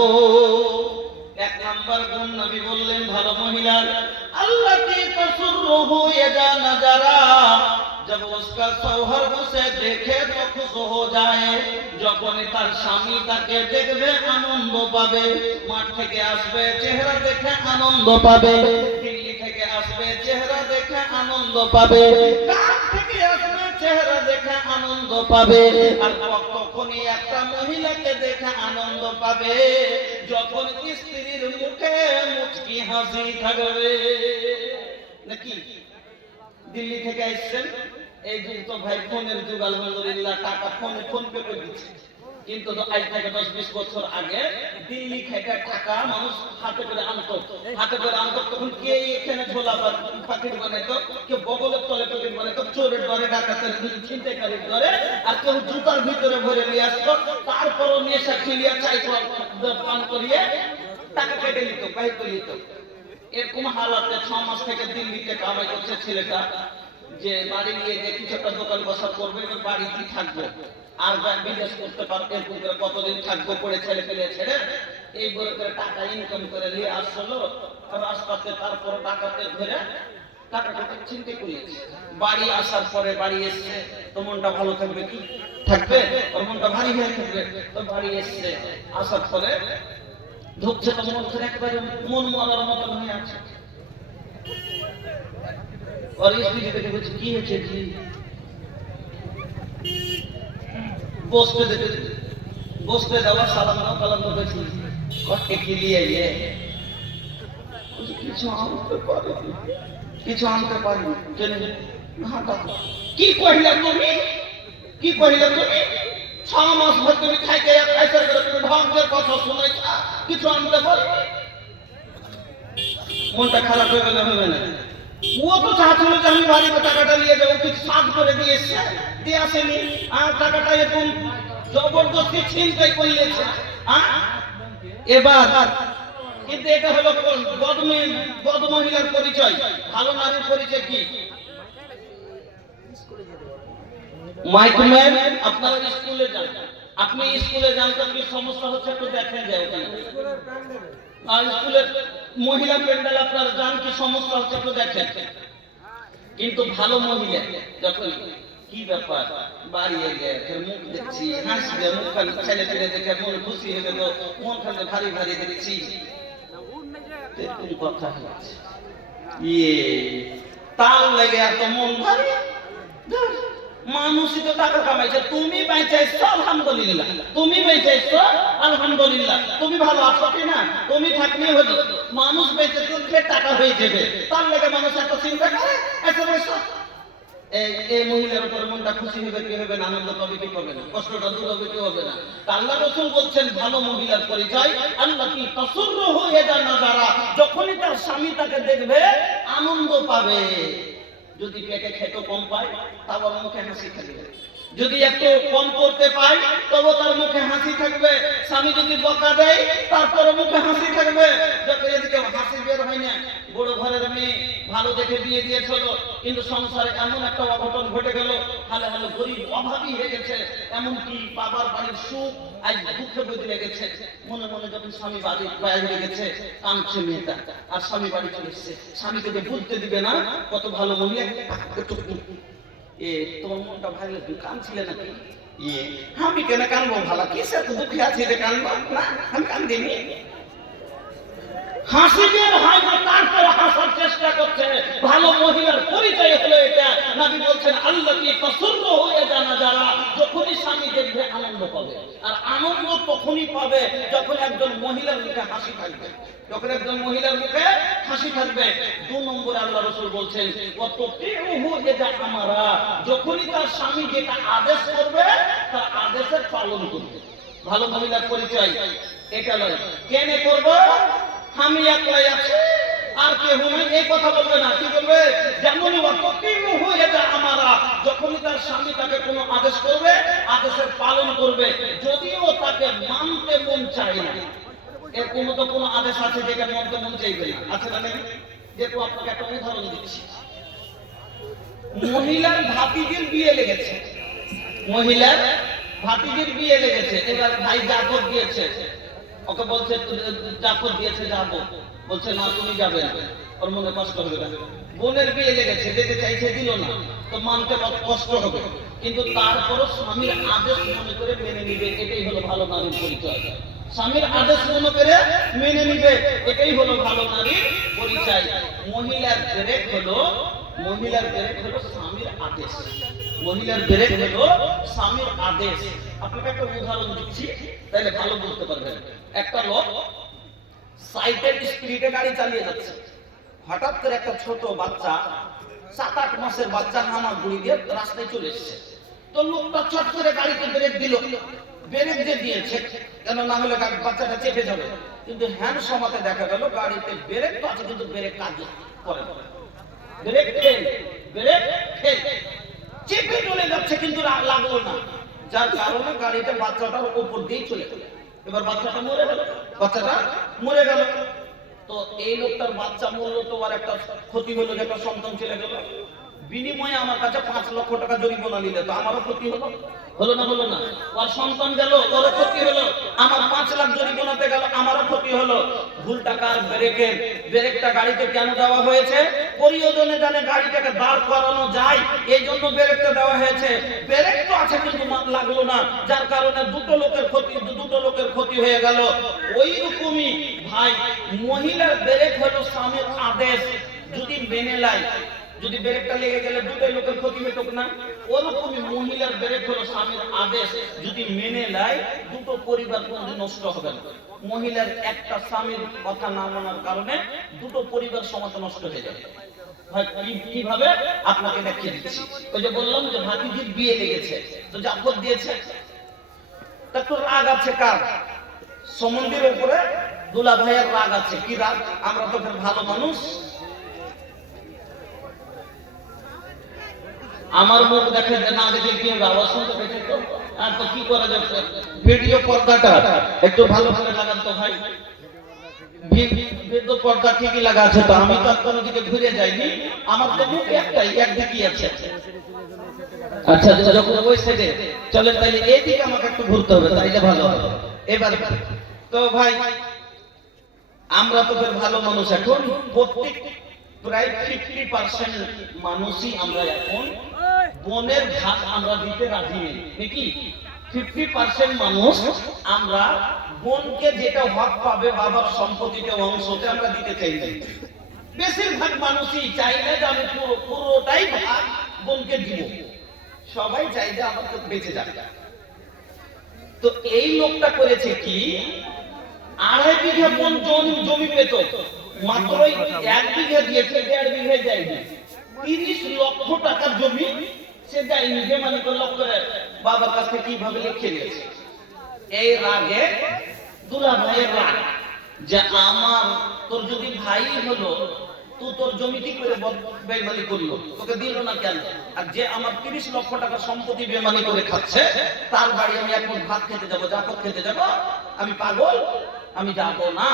এক নাম্বার গুণ নবী বললেন ভালো মহিলার আল্লাতি তাসুরহু ইযা নাজারা, जब उसका शौहर उसे देखे तो खुश हो जाए। যখন তার স্বামী তাকে দেখবে আনন্দ পাবে। মাঠ থেকে আসবে চেহারা দেখে আনন্দ পাবে, দিল্লি থেকে আসবে চেহারা দেখে আনন্দ পাবে, কার থেকে আসবে চেহারা দেখে আনন্দ পাবে। আর তখনই একটা মহিলাকে দেখে আনন্দ পাবে যখন স্ত্রীর মুখে মুচকি হাসি থাকবে। নাকি দিল্লি থেকে আসছেন, এই যুগ তো ভাই ফোনের যুগ, আলহামদুলিল্লাহ টাকা ফোনে ফোন পে করে দিচ্ছে। কিন্তু তো আজ থেকে 10-20 বছর আগে দিল্লি থেকে টাকা মানুষ হাতে করে আনতো, হাতে করে আনতো। তখন কে এখানে ঝোলা পাখির বানাইতো, কেউ বগলের তলে প্যাকেট বানাইতো, চোরের ডরে ডাকাতের ছিনতাইকারীর ডরে, আর কেউ জুতার ভিতরে ভরে নিয়ে আসতো। তারপরও নেশা খিলিয়া চাই পান করিয়ে টাকা কেটে নিত, বাইর করে নিত। এরকম হালাতে 6 মাস থেকে দিল্লিতে কামাই করছে ছেলেটা, যে বাড়ি নিয়ে যে কিছু একটা দোকান বসা করবে, বাড়িতে থাকবো আর বিদেশ করতে পারবে, এরকম করে কতদিন থাকবো করে ছেলে পেলে ছেড়ে এই বলে করে টাকা ইনকাম করে নিয়ে আসলো রাস্তাতে। তারপর টাকাতে ধরে টাকাটাকে চিন্তা করিয়েছে। বাড়ি আসার পরে বাড়ি এসছে তো মনটা ভালো থাকবে কি? থাকবে, ওর মনটা ভারী হয়ে থাকবে। তো বাড়ি এসছে, আসার পরে ঢুকছে তো মন করে একেবারে মন মরার মতন হয়ে আছে। और इस बीच देखो कुछ की है जी বসতে দেওয়া সালাম না কালাম তো বেশি কটকে কি लिए ये কিছু আনতে পারি কেন হাঁটা কি কইলা তুমি? কি কইলা তুমি? 6 মাস ধরে তুমি খাইতে কাইসার করে তুমি ঢঙ্গের কথা শুনাইছা, কিছু আনতে পারি? মনটা খারাপ হয়ে গেলে হবে না। वो तो चाहছিল যে আমি বাড়িতে টাকাটা নিয়ে যাবো, কিছু সাজ করে দিয়েছে, দিয়ে আসেনি। আর টাকাটা এরকম জবরদস্তি ছিনতাই করিয়েছে। এবার কিন্তু এটা হলো বদ মহিলার পরিচয়। ভালো নারীর পরিচয় কি? মাইকম্যান আপনারা স্কুলে যান, আপনি স্কুলে যান তো কি সমস্যা হচ্ছে একটু দেখেন যায় ওখানে। আর স্কুলের মহিলা প্যান্ডেল আপনারা যান কি সমস্যা হচ্ছে একটু দেখেন। কিন্তু ভালো মহিলা যখন কি ব্যাপার বাড়িয়ে গেছে মুখ দেখছি হাসবে, মুখখান ছেলে ছেলে দেখে মন খুশি হয়ে গেল, মনখানে ভারী ভারী দেখছি, এরকম কথা হচ্ছে। তাল লেগে এত মন ভারী। মানুষই তো টাকা কামাইছে, তুমি বেঁচেছো আলহামদুলিল্লাহ, তুমি বেঁচেছো আলহামদুলিল্লাহ, তুমি ভালো আছো কিনা? তুমি থাকলে হলো মানুষ বেঁচে থাকলে টাকা হয়ে যাবে, তার লেগে মানুষ এত চিন্তা করে। এই মহিলার উপর মনটা খুশি হবে কি হবে না, আনন্দ পাবে কি পাবে না, কষ্টটা দূর হবে কি হবে না। আল্লাহ রাসূল বলছেন ভালো মহিলার পরিচয় আল্লাতি তাসুররুহু ইযা নাযারা, যখনই তার স্বামী তাকে দেখবে আনন্দ পাবে। যদি পেটে খেতে কম পায় তাও মুখে হাসি থাকবে, যদি একটু কম করতে পায় তবে তার মুখে হাসি থাকবে। স্বামী যদি বকা দেয় তারপর মুখে হাসি থাকবে। যখন এদিকে হাসি বের হয় না, বড় ঘরের মেয়ে ভালো দেখে বিয়ে দিয়েছিল, কিন্তু সংসারে এমন একটা অঘটন ঘটে গেল, হালে হালে গরিব অভাবী হয়ে গেছে, এমনকি বাবার বাড়ির সুখ আজ দুঃখে বদলে গেছে। মনে মনে যখন স্বামী বাড়ি বাইরে গেছে কাঁদছে মেয়েটা, আর স্বামী বাড়ি চলে এসছে, স্বামীকে যে বুঝতে দিবে না কত ভালো মহিলা। তোমার মনটা ভালো, কাঁদছিলে নাকি? আমি কেন কানবো? ভালো কিসে তো দুঃখে আছি রে, কানবো না? আমি কান্দিনি। হাসি বের হয় না, তারপরে হাসার চেষ্টা করছে। ভালো মহিলার পরিচয় হলো এটা। নবী বলছেন আল্লাহী তাসুররু হয়ে জানা যারা, যখনই স্বামী দেখবে আনন্দ পাবে। আর আনন্দ তখনই পাবে যখন একজন মহিলার মুখে হাসি থাকবে, যখন একজন মহিলার মুখে হাসি থাকবে। 2 নম্বরে আল্লাহ রাসূল বলছেন ওয়াতুতিউহু ইযা আমারা, যখনই তার স্বামী যেটা আদেশ করবে তার আদেশের পালন করবে। ভালো মহিলার পরিচয় এটা নয় কেনে করব, আমি একলাই আছি আর কেউ নেই, এই কথা বলবে না। কি বলবে? যেমন ওয়াতুতিউহু ইযা আমারা, যখনই তার স্বামী তাকে কোনো আদেশ করবে আদেশের পালন করবে, যদিও তাকে মানতে মন চায় না। এর কোনো আদেশ আছে যেটা মানতে মন চাইবে না? আছে না? নেই? দেখো আপনাকে একটা উদাহরণ দিচ্ছি। মহিলার ভাতিজির বিয়ে লেগেছে, মহিলার ভাতিজির বিয়ে লেগেছে। এবার ভাই জাফর দিয়েছে, ওকে বলছে জাফর দিয়েছে যাবো, বলছে না তুমি যাবে না, ওর মনে কষ্ট হবে। বোনের বিয়ে লেগেছে, যেতে চাইছে দিল না, তো মানতে কষ্ট হবে, কিন্তু তারপরও স্বামীর আদেশ মনে করে মেনে নিবে। এটাই হলো ভালো নারীর পরিচয়। স্বামীর আদেশ মনে করে মেনে নিবে, এটাই হলো ভালো নারীর পরিচয়। মহিলার ব্রেক হলো স্বামীর আদেশ। মহিলার ব্রেক হলো স্বামীর আদেশ। আপনাকে একটা উদাহরণ দিচ্ছি, তাহলে ভালো বুঝতে পারবেন। একটা লোক সাইকেল স্পিডে গাড়ি চালিয়ে যাচ্ছে, হঠাৎ করে একটা ছোট বাচ্চা, 7-8 মাসের বাচ্চা হামাগুড়ি দিয়ে রাস্তায় চলে এসেছে। তো লোকটা চট করে গাড়িতে ব্রেক দিল। ব্রেক যে দিয়েছে কেন, না হলে বাচ্চাটা চেপে যাবে, কিন্তু হ্যান্ড সমাতে দেখা গেল গাড়িতে ব্রেক তো আছে কিন্তু ব্রেক কাজ করে না। ব্রেক ফেল, ব্রেক ফেল, চেপে চলে যাচ্ছে কিন্তু লাগলো না, যার কারণে গাড়িটা বাচ্চাটার উপর দিয়ে চলে গেল। এবার বাচ্চাটা মরে গেল। তো এই লোকটার বাচ্চা মরলো, তো আর একটা ক্ষতি হলো, যে একটা সন্তান চলে গেল। বিনিময়ে আমার কাছে 5 লক্ষ টাকা জরিমানা নিলে তো আমারও ক্ষতি হলো, হলো না? ওর সন্তান গেল, ওরও ক্ষতি হলো। আমার 5 লাখ জরিমানাতে গেল, আমারও ক্ষতি হলো। ভুল টাকার ব্রেকটা গাড়িতে কেন দেওয়া হয়েছে? প্রয়োজনে জানে গাড়িটাকে দাঁড় করানো যায়, এই জন্য ব্রেকটা দেওয়া হয়েছে। ব্রেক তো আছে কিন্তু লাগলো না, যার কারণে দুটো লোকের ক্ষতি হয়ে গেল। ওই রকমই ভাই, মহিলার ব্রেক হলো স্বামীর আদেশ, যদি মেনে নেয়, যদি ব্রেকটা লেগে গেলে দুটোই লোকের ক্ষতি হতো না। ওরকমই মহিলার ব্রেক হলো স্বামীর আদেশ, যদি মেনে নেয় দুটো পরিবার কোনদিন নষ্ট হবে না। মহিলার একটা স্বামীর কথা না মানার কারণে দুটো পরিবার সমাজ নষ্ট হয়ে যাবে। ভাই কিভাবে আপনাকে দেখিয়ে দিচ্ছি। ওই যে বললাম যে ভাতিজির বিয়ে লেগেছে, তো জাফর দিয়েছে, তার তো রাগ আছে কার? সমন্দির উপরে দুলা ভাইয়ের রাগ আছে। কি রাগ? আমরা তো ভালো মানুষ, আমার মুখ দেখে না দেখে কি আওয়াজ শুনতে পেয়েছে তো, আর তো কি করা যাচ্ছে? ভিডিও পর্দাটা একটু ভালো করে লাগান তো ভাই। ভিডিও পর্দা ঠিকই লাগা আছে তো, আমি তো কোনো দিকে ঘুরে যাইনি, আমার তো মুখ একদিকেই আছে। আচ্ছা যখন ওই সাইডে চলেন, তাইলে এইদিকে আমাকে একটু ঘুরতে হবে, তাইলে ভালো হবে। এবার তো ভাই, আমরা তো ভালো মানুষ। এখন প্রত্যেক প্রায় 50% মানুষই আমরা এখন বোনের ভাগ আমরা দিতে রাজি নেই, নাকি? 50% মানুষ আমরা বোনকে যেটা হক পাবে বাবার সম্পত্তিতে অংশতে আমরা দিতে চাই না। বেশিরভাগ মানুষই চাই না যে আমি পুরোটাই ভাগ বোনকে দিব, সবাই চাই যে আমার তো বেঁচে যাবে। তো এই লোকটা করেছে কি, 2.5 বিঘা বোন জমি পেত, মাত্র 1 বিঘা দিয়েছে, 1.5 বিঘা যায়নি। 30 লক্ষ টাকার জমি সে যায়নি, বেমানি করে বাবার কাছে কিভাবে লিখে দিয়েছে। এই রাগে দুলা ভাইয়ের রাগ, যে আমার তোর যদি ভাই হলো, তুই তোর জমি কি করে বেমানি করলো, তোকে দিল না কেন? আর যে আমার 30 লক্ষ টাকা সম্পত্তি বেমানি করে খাচ্ছে, তার বাড়ি আমি এখন ভাত খেতে যাবো, জাফর খেতে যাবো, আমি পাগল, আমি যাবো না।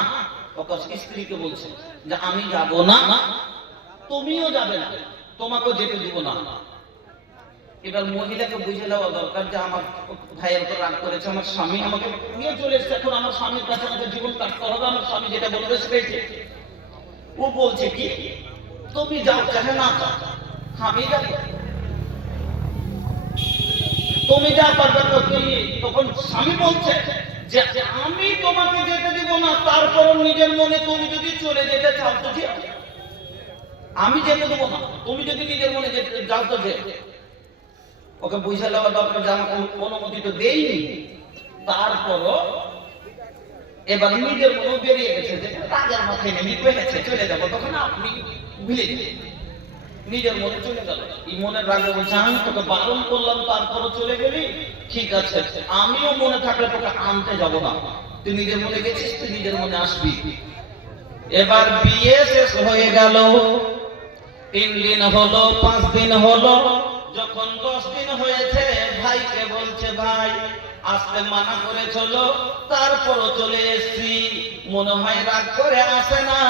ওকে স্ত্রীকে বলছে যে আমি যাবো না, তুমিও যাবে না, তোমাকেও যেতে দিব না। এবার মহিলাকে বুঝে দেওয়া দরকার যে আমার ভাইয়ের উপর রাগ করেছে, আমার স্বামী আমাকে নিয়ে চলে এসেছে, এখন আমার স্বামীর কাছে আমাকে জীবন কাটতে হবে, আমার স্বামী যেটা বলবে সেটাই। ও বলছে কি, তুমি যাও, চাহে না যাও, আমি যাবো, তুমি যা পারবে তো। তখন স্বামী বলছে যে আমি তোমাকে যেতে দিব না, তারপর নিজের মনে তুমি যদি চলে যেতে চাও তো ঠিক আছে, আমি যেতে দেবো না, তুমি যদি নিজের মনে যেতে যাও তো যে। ওকে বুঝে নেওয়া দরকার যে আমাকে অনুমতি তো দেয়নি, তারপরও এবার নিজের মনে বেরিয়ে গেছে যে রাজার মাথায় নেমে পেয়েছে চলে যাবো, তখন আপনি ভুলে নিজের মনে চলে গেল। এই মনের রাগে বলছে আমি তোকে বারণ করলাম তারপরও চলে গেলি, ঠিক আছে আমিও মনে থাকলে তোকে আনতে যাব না, তুই নিজের মনে গেছিস, তুই নিজের মনে আসবি। এবার বিয়ে শেষ হয়ে গেল, 3 দিন হলো, 5 দিন হলো, যখন 10 দিন হয়েছে ভাইকে বলছে ভাই আসতে মানা করে চলো, তারপরও চলে এসছি, মনে হয় রাগ করে আসে না,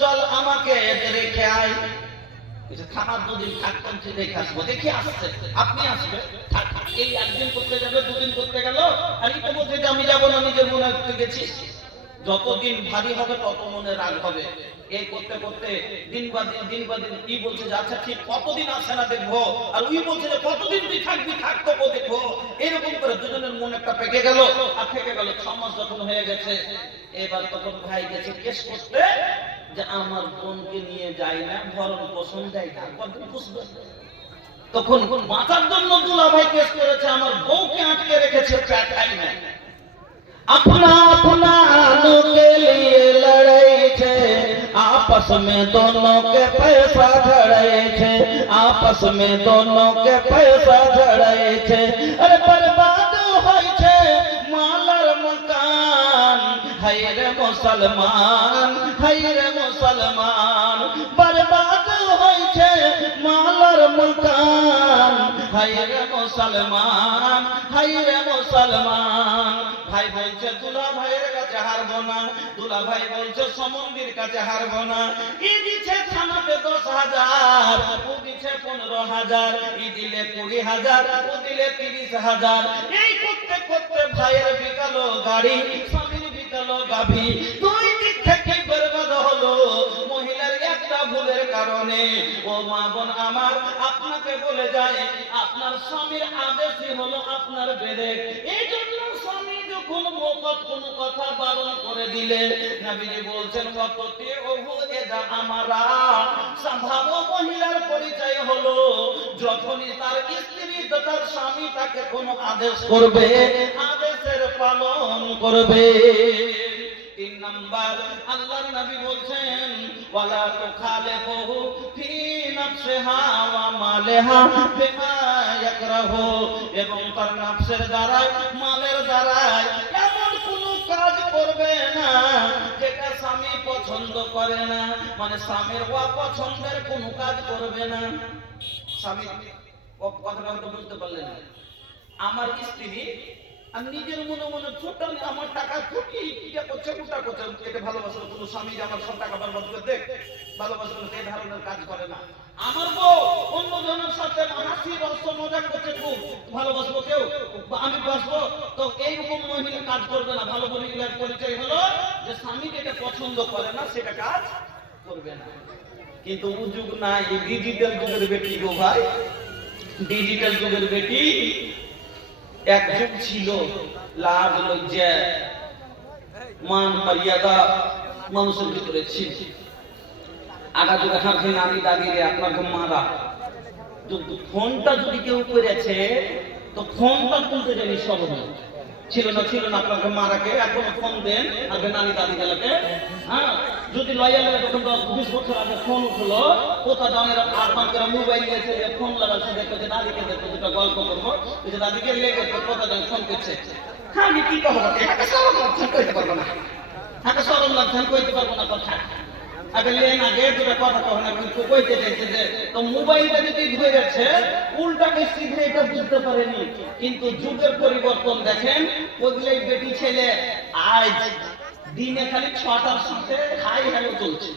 চল আমাকে রেখে আয়। থানার 2 দিন থাকতাম, দেখে আসবো, দেখি আসছে, আপনি আসবে এই 1 দিন করতে যাবে, 2 দিন করতে গেল, আর তো বলছে যে আমি যাবো না, নিজের মনে গেছিস। যতদিন ভারী হবে তত মনে রাগ হবে। এই করতে করতে দিন বা দিন কি বলছে যে আচ্ছা ঠিক কতদিন আসে না দেখবো, আর ওই বলছে যে কতদিন তুই থাকবি, থাকতো দেখবো। এরকম করে দুজনের মন একটা পেকে গেল, আর থেকে গেল 6 মাস যখন হয়ে গেছে। এবার তখন ভাই গেছে কেস করতে যে আমার বোনকে নিয়ে যাই না, ভরণ পোষণ দেয় না, বুঝবে। তখন বাঁচার জন্য দুলাভাই কেস করেছে, আমার বউকে আটকে রেখেছে প্যাটাই না, अपना अपना के लिए लड़े थे, आपस में दोनों के पैसा झड़े थे, आपस में दोनों के पैसा झड़े थे। अरे बर्बाद होई छे मालर मकान, हाय रे मुसलमान, हाय रे मुसलमान, बर्बाद होई छे मालर मकान, हाय रे मुसलमान, हाय रे मुसलमान। ভাই বলছে দুলা ভাইয়ের কাছে হারবো না, দুলা ভাই বলছে সমন্দির কাছে হারবো না। ই দিচ্ছে থানাতে 10,000, ও দিচ্ছে 15,000, ই দিলে 20,000, ও দিলে 30,000। এই করতে করতে ভাইয়ের বিকালো গাড়ি, স্বামীর বিকালো গাভী, 2 দিক থেকে বরবাদ হলো মহিলার একটা ভুলের কারণে। ও মা বোন আমার, আপনাকে বলে যায় আপনার স্বামীর আদেশই হলো আপনার বেরেক। এই জন্য স্বামী যখন মুখত কোনো কথা বারণ করে দিলে নবীজি বলছেন ওয়াকতি ওহু এদা আমারা, ভালো মহিলার পরিচয় হলো যখনই তার স্ত্রী তার স্বামী তাকে কোনো আদেশ করবে, আদেশের পালন করবে। 3 নাম্বার আল্লাহর নবী বলছেন ওয়ালা তুখালিফুহু ফি নাফসিহা ওয়া মালিহা বিমা ইয়াকরাহু, এবং তার নফসের দ্বারাই মালের দ্বারাই এমন কোনো কাজ করবে না যেটা স্বামী পছন্দ করে না, মানে স্বামীর অপছন্দের কোনো কাজ করবে না। স্বামী কথাটা হয়তো বুঝতে পারলেন না, আমার স্ত্রী আর নিজের মনে মনে ছোটাল আমার টাকা ফুটি এটা করছে, ওটা করছে, এটা ভালোবাসা। কোনো স্বামী যে আমার সব টাকা বরবাদ করে দেখ, ভালোবাসা এই ধরনের কাজ করে না। আমার বউ অন্য জনের সাথে হাসি রহস্য মজা করছে, খুব ভালোবাসবো কেউ, আমি বাসবো, তো এইরকম মহিলা কাজ করবে না। ভালো মহিলার পরিচয় হলো যে স্বামী যেটা পছন্দ করে না সেটা কাজ করবে না। কিন্তু ও যুগ নাই, ডিজিটাল যুগের বেটি গো ভাই, ডিজিটাল যুগের বেটি। এক যুগ ছিল লাজ লজ্জা মান মর্যাদা মানুষের ভিতরে ছিল। আগা যুগে হাঁটে নানি দাদিরে আপনাকে মারা, ফোনটা যদি কেউ করেছে তো ফোনটা তুলতে জানি সব ছিল না, ছিল না আপনাকে মারাকে এখনো ফোন দেন আগে নানি দাদি গেলাকে। হ্যাঁ, যদি লয়াল তখন 10-20 বছর আগে ফোন উঠলো, কোথা দামের আপনাকে মোবাইল নিয়েছে, ফোন লাগাচ্ছে, দেখছে দাদিকে, দেখছে যেটা গল্প করবো, যে দাদিকে লেগে কোথা দাম ফোন করছে। হ্যাঁ, আমি কি কহবো, এটাকে সরম লাগছেন কইতে পারবো না, এটাকে সরম লাগছেন কইতে পারবো না কথা। আগে লেন আগে দুটো কথা কহ না, কিন্তু কইতে চাইছে যে তো মোবাইলটা যদি ধরেছে উল্টাকে সিধে এটা বুঝতে পারেনি। কিন্তু যুগের পরিবর্তন দেখেন, ওইগুলোই বেটি ছেলে আজ দিনে খালি 6টার সাথে হাই হ্যালো চলছে।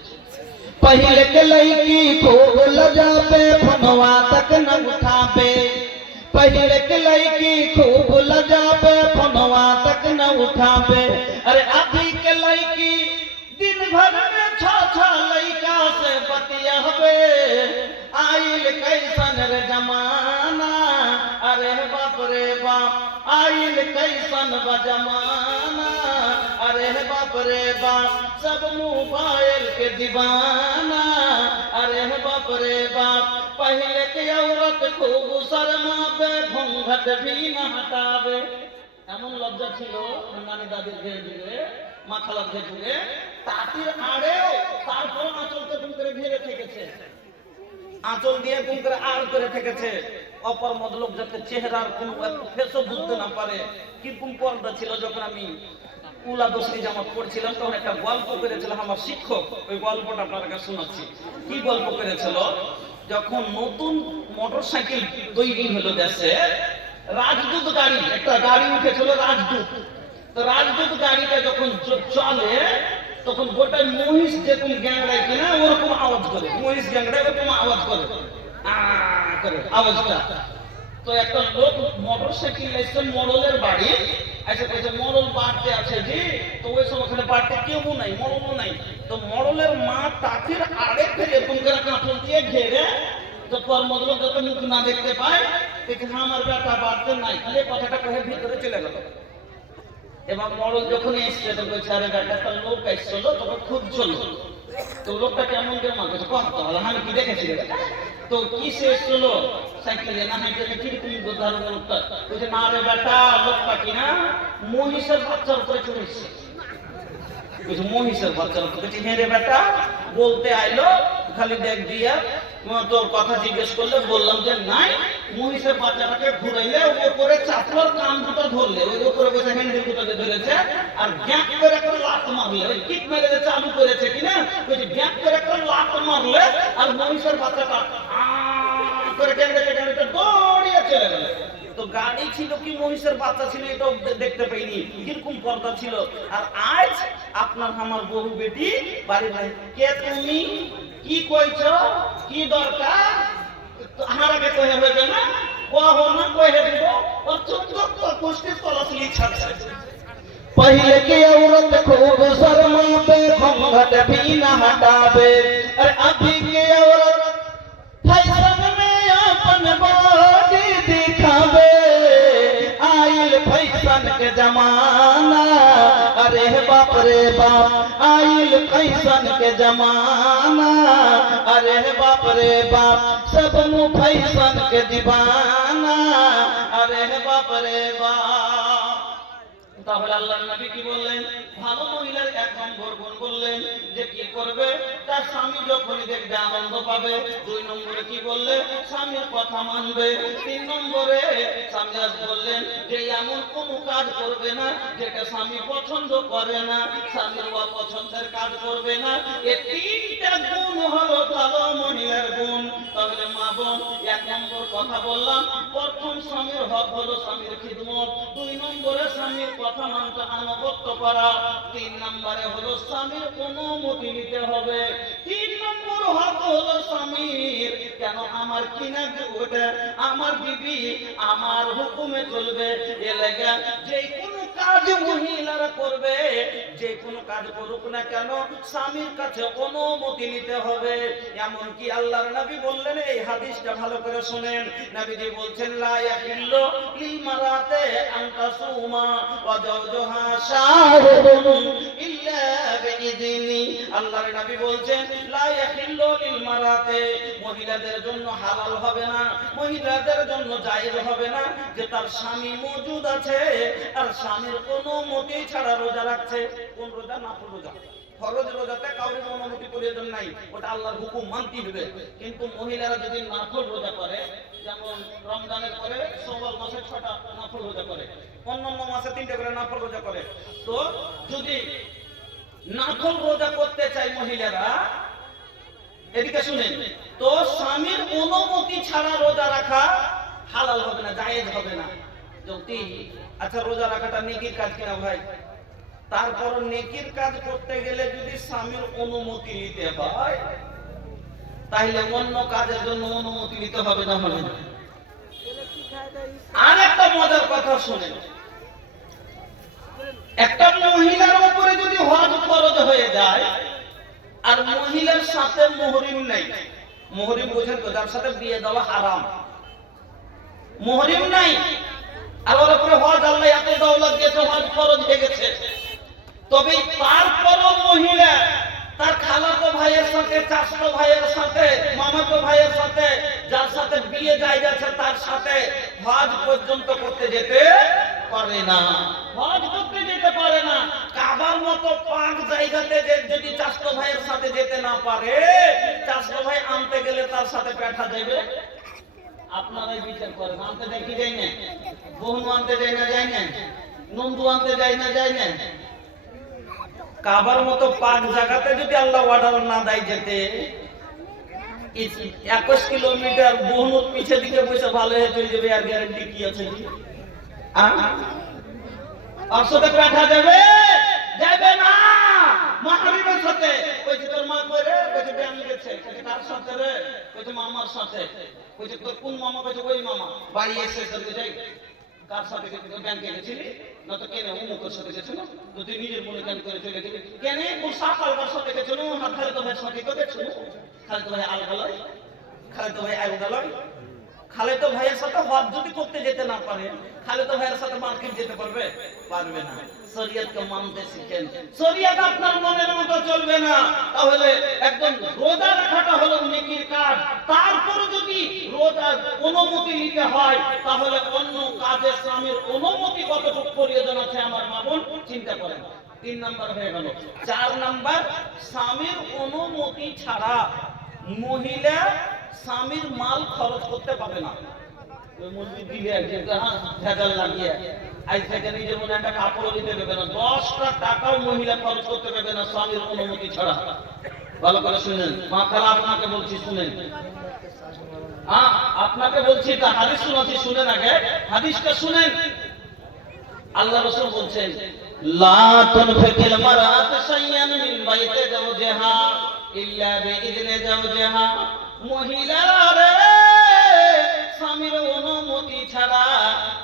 पहले के लड़की खूब लजाबे फोनवा तक न उठाबे, पहले के लड़की खूब लजाबे फोनवा तक न उठाबे। अरे अभी के लड़की दिन भर में 6 लड़का से बतियाबे, आइल कैसन रे जमाना, अरे बाप रे बाप आइल कैसन बजमाना, अरे बाप रे बाप सब मोबाइल के दीवाना, अरे बाप रे बाप पहले के औरत खूब शर्मावे, घूंघट भी न हटावे। এমন লজ্জা ছিল নানি দাদির ঘরে যুগে, মা খালার ঘরে যুগে, তাঁতির আড়েও তারপর আঁচলতে ঘুম করে ঘিরে থেকেছে, আঁচল দিয়ে ঘুম করে আড় করে থেকেছে, অপর মদলোক যাতে চেহারার কোন ফেসও বুঝতে না পারে। কিরকম পর্দা ছিল। যখন আমি উলা দশরি জামাত পড়ছিলাম তখন একটা গল্প করেছিলাম আমার শিক্ষক, ওই গল্পটা আপনার কাছে শোনাচ্ছি। কি গল্প করেছিল? যখন নতুন মোটরসাইকেল তৈরি হলো দেশে, রাজদূত গাড়ি, একটা গাড়ি উঠেছিল রাজদূত। তো রাজদূত গাড়িটা যখন চলে তখন গোটা মহিষ যেরকম গ্যাংড়ায় কিনা ওরকম আওয়াজ করে, মহিষ গ্যাংড়ায় ওরকম আওয়াজ করে, আওয়াজটা। তো একটা লোক মোটরসাইকেল এসে মোড়লের বাড়ি আচ্ছা বলছে মোড়ল বাড়তে আছে জি। তো ওই সময় ওখানে বাড়তে কেউ নাই, মোড়লও নাই। তো মোড়লের মা তাঁতির আড়ে ফেলে এরকম করে কাঁচল দিয়ে ঘেরে, তো কর্মদলোক যত মুখ না দেখতে পায় দেখে আমার বেটা বাড়তে নাই, খালি কথাটা কহে ভিতরে চলে গেল। এবার মোড়ল যখন এসছে তো বলছে আরে বেটা একটা লোক এসছিল, তখন খুব চলো। তো লোকটা কেমন কেমন করছে কথা হলো, আমি কি দেখেছি তো কি সে এসছিল সাইকেলে না হাইকেলে কিরকম ধারণ লোকটা বলছে না রে বেটা লোকটা কিনা মহিষের বাচ্চার উপরে চলে এসছে। মহিষের বাচ্চার উপরে হ্যাঁ রে বেটা বলতে আইলো, খালি দেখ দিয়া তোর কথা জিজ্ঞেস করলে বললাম যে নাই, মহিষের বাচ্চাটাকে ঘুরাইলে ওপরে চাপড়ার কান দুটো ধরলে, ওই উপরে বসে হ্যান্ডেল দুটোকে ধরেছে আর গ্যাপ করে একটা লাত মারলে, ওই কিক মেরে চালু করেছে কিনা বলছি গ্যাপ করে একটা লাত মারলে আর মহিষের বাচ্চাটা করে গ্যাংটা দৌড়িয়ে চলে গেল। তো গাড়ি ছিল কি মহিষের বাচ্চা ছিল এটাও দেখতে পাইনি, কিরকম পর্দা ছিল। আর আজ আপনার আমার বহু বেটি বাড়ি বাড়ি কে তুমি কি কইছ কি দরকার আমার আগে কহে হইবে না, কहो না কহে দিব और चुप कुश्ती तलाशली छाड़ছে। पहले की औरत खूब शर्मावे, घूंघट भी न हटावे, अरे अभी की औरत फैशन में अपन बॉडी दिखावे, आइल फैशन के जमाना, अरे बाप रे बाप आइल फैशन के जमाना, अरे बाप रे बाप सब फैशन के दीवाना, अरे बाप रे बाप। তাহলে আল্লাহর নবী কি বললেন? ভালো মহিলার এক নম্বর গুণ বললেন যে কি করবে, তার স্বামী যখনই দেখবে আনন্দ পাবে। দুই নম্বরে কি বললে? স্বামীর কথা মানবে। তিন নম্বরে স্বামী বললেন যে এমন কোন কাজ করবে না যেটা স্বামী পছন্দ করে না, স্বামীর অপছন্দের কাজ করবে না। এই তিনটা গুণ হলো ভালো মহিলার গুণ। তাহলে মা বোন এক নম্বর কথা বললাম, প্রথম স্বামীর হক হলো স্বামীর খিদমত, দুই নম্বরে স্বামীর কথা মানতে আনুগত্য করা, তিন নম্বরে হলো স্বামীর অনুমতি নিতে হবে। তিন নম্বর হক হলো স্বামীর কেন আমার কিনা ওটা আমার বিবি আমার হুকুমে চলবে, এ লাগা যে কোনো কাজ মহিলারা করবে, যে কোনো কাজ করুক না কেন স্বামীর কাছে অনুমতি নিতে হবে। এমন কি আল্লাহর নবী বললেন, এই হাদিসটা ভালো করে শুনেন, নবীজি বলছেন লা ইয়াহিল্লু লিল মারাতে আন তাসুমা ওয়া যাওজুহা শাহিদুন ইল্লা বিইذনি। আল্লাহর নবী বলছেন লা ইয়াহিল্লু লিল মারাতে, মহিলাদের জন্য হালাল হবে না, মহিলাদের জন্য জায়েজ হবে না যে তার স্বামী মওজুদ আছে আর স্বামীর অনুমতি ছাড়া রোজা রাখছে। কোন রোজা? নফল রোজা। ফরজ রোজাতে কাউরির অনুমতি প্রয়োজন নাই, ওটা আল্লাহর হুকুম মানতেই হবে। কিন্তু মহিলারা যদি নফল রোজা করে, যেমন রমজানের পরে শাওয়াল মাসে 6টা নফল রোজা করে, অন্যান্য মাসে 3টে করে নফল রোজা করে, তো যদি নফল রোজা করতে চায় মহিলারা, এদিকে শুনেন, তো স্বামীর অনুমতি ছাড়া রোজা রাখা হালাল হবে না, জায়েজ হবে না। যদি আচ্ছা রোজা রাখাটা নেকির কাজ কিনা ভাই, তারপর নেকির কাজ করতে গেলে যদি স্বামীর অনুমতি নিতে হয় তাহলে অন্য কাজের জন্য অনুমতি নিতে হবে না, হবে না? আর একটা মজার কথা শুনেন, একটা মহিলার উপরে যদি হজ ফরজ হয়ে যায় আর মহিলার সাথে মুহরিম নাই, মুহরিম বোঝেন তো, যার সাথে বিয়ে দেওয়া হারাম, মুহরিম নাই, আর ওর উপরে হজ আল্লাহ এত দৌলত দিয়েছে, হজ ফরজ হয়ে গেছে। তবে তারপরও মহিলা তার খালাতো ভাইয়ের সাথে, চাচাতো ভাইয়ের সাথে, মামাতো ভাইয়ের সাথে, যার সাথে বিয়ে যায় যাচ্ছে তার সাথে হজ পর্যন্ত করতে যেতে পারে না। হজ করতে যেতে পারে না। কাবার মতো পাক জায়গাতে যদি চাচাতো ভাইয়ের সাথে যেতে না পারে, চাচাতো ভাই আনতে গেলে তার সাথে পেঠা দেবে। আপনারাই বিচার করেন, আনতে যায় কি যায় না? বোন আনতে যায় না, যায় না? নন্দু আনতে যায় না, যায় না? কাবার মতো পাক জায়গাতে যদি আল্লাহ অর্ডার না দেয় যেতে, 21 কিলোমিটার বহুনুর পিছে দিকে বসে ভালো হয়ে চলে যাবে, আর গ্যারান্টি কি আছে? আর সাথে পেঠা দেবে যাবে না। মাহরিমের সাথে কইছে তোর মা কইরে, কইছে ব্যাং গেছে, কইছে কার সাথে রে, কইছে মামার সাথে, কইছে তোর কোন মামা, কইছে ওই মামা। বাড়ি এসে চলে যাই, কার সাথে ব্যাংকে গেছিলি না? তো কেন অমুকের সাথে গেছিল? তো তুই নিজের মনে কেন করে চলে গেলি? কেন তোর সাকালবার সাথে গেছিল? হাত খালি তো ভাইয়ের সাথে তো গেছিল, খালি তো ভাই আলগালয়, খালি তো ভাই আলগালয়। খালেতো ভাইয়ের সাথে হজ যদি করতে যেতে না পারে, খালেতো ভাইয়ের সাথে মার্কেট যেতে পারবে? পারবে না। শরীয়তকে মানতে শিখেন। শরীয়ত আপনার মনের মতো চলবে না। তাহলে একদম রোজা রাখাটা হলো নেকির কাজ। তারপরে যদি রোজার অনুমতি নিতে হয়, তাহলে অন্য কাজে স্বামীর অনুমতি কতটুকু প্রয়োজন আছে আমার মা বোন চিন্তা করেন। 3 নাম্বার হয়ে গেল। 4 নাম্বার, স্বামীর অনুমতি ছাড়া মহিলা স্বামীর মাল খরচ করতে পাবে না। ওই মসজিদ দিলে ভেজাল লাগিয়ে আজ থেকে নিজের মনে একটা কাপড় দিতে দেবে না, 10টা টাকাও মহিলা খরচ করতে পারবে না স্বামীর অনুমতি ছাড়া। ভালো করে শুনেন, মা খালা আপনাকে বলছি শুনেন, আপনাকে বলছি, তা হাদিস শোনাচ্ছি, শুনেন আগে হাদিসটা শুনেন। আল্লাহ রাসূল বলছেন, লা তুনফিকিল মারাত শাইয়ান মিন বাইতি যাওজিহা ইল্লা বিইذনি যাওজিহা। মহিলা রে, স্বামীর অনুমতি ছাড়া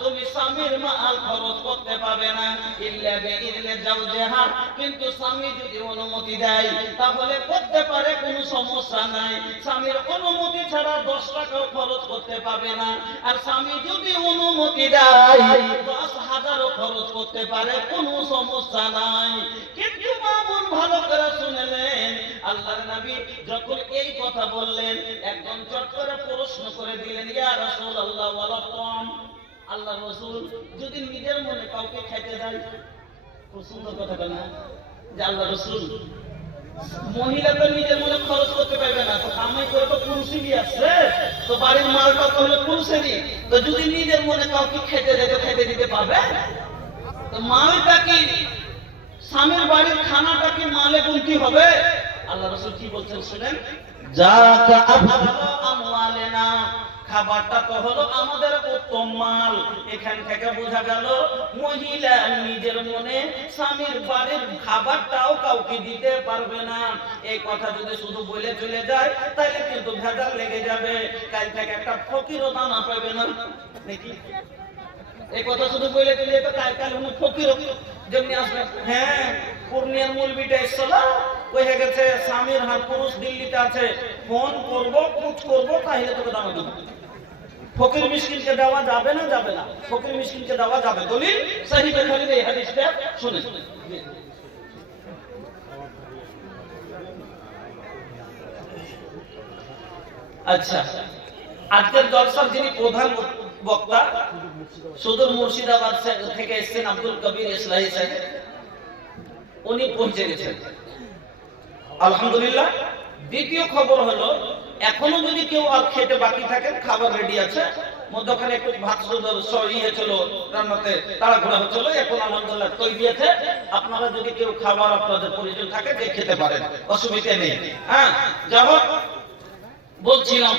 তুমি স্বামীর মাল খরচ করতে পারবে না। ইল্লা বিইذনি যাওজিহা, কিন্তু স্বামী যদি অনুমতি দেয় তাহলে করতে পারে, কোনো সমস্যা নাই। স্বামীর অনুমতি ছাড়া 10 টাকাও খরচ করতে পারবে না। আর স্বামী যদি অনুমতি দেয় 10,000ও খরচ করতে পারে, কোনো সমস্যা নাই। কিন্তু মামুন ভালো করে শুনলেন, আল্লাহর নবী যখন এই কথা বললেন, একজন চট করে প্রশ্ন করে দিলেন, ইয়া রাসূলুল্লাহ ওয়ালা তাম। আল্লাহর রাসূল যদি নিজের মনে কাউকে খেতে দেয়, খুব সুন্দর কথা বলেন যে আল্লাহর রাসূল, মহিলা তো নিজের মনে খরচ করতে পারবে না, তো কামাই করে তো পুরুষই আসছে, তো বাড়ির মালটা তো হলো পুরুষেরই। তো যদি নিজের মনে কাউকে খেতে দেয় তো খেতে দিতে পারবে? তো মালটা কি, স্বামীর বাড়ির খানাটা কি মালে গুনতি হবে? আল্লাহ রাসূল কি বলছেন শুনেন, জাকা আফদালু আমওয়ালিনা, খাবারটা তো হলো আমাদের উত্তম মাল। এখান থেকে বোঝা গেল মহিলা নিজের মনে স্বামীর বাড়ির খাবারটাও কাউকে দিতে পারবে না। এই কথা যদি শুধু বলে চলে যায় তাহলে কিন্তু ভেজাল লেগে যাবে, কাল থেকে একটা ফকিরও দানা পাবে না নাকি? এই কথা শুধু বলে দিলে তো কাল উনি ফকির যেমনি আসবে। হ্যাঁ, পূর্ণিয়ার মূলবিটা এসছিল, ওই হয়ে গেছে স্বামীর হাত পুরুষ দিল্লিতে আছে, ফোন করবো কুচ করবো তাহলে তোকে দানা দেবো। ফকির মিসকিনকে দেওয়া যাবে না? যাবে না। ফকির মিসকিনকে দেওয়া যাবে। দলিল সহিহ বুখারীর এই হাদিসটা শুনে। আচ্ছা, আজকের জলসার যিনি প্রধান বক্তা, সুদূর মুর্শিদাবাদ থেকে এসেছেন আব্দুল কবির ইসলাহি সাহেব, উনি পৌঁছে গেছেন আলহামদুলিল্লাহ। দ্বিতীয় খবর হলো, এখনো যদি কেউ আর খেতে বাকি থাকেন, খাবার রেডি আছে। মধ্যখানে একটু ভাত ছিল রান্নাতে, তাড়াহুড়া হচ্ছিল, এখন আলহামদুলিল্লাহ তৈরি আছে। আপনারা যদি কেউ খাবার আপনাদের প্রয়োজন থাকে যে খেতে পারেন, অসুবিধা নেই। হ্যাঁ, যা হোক বলছিলাম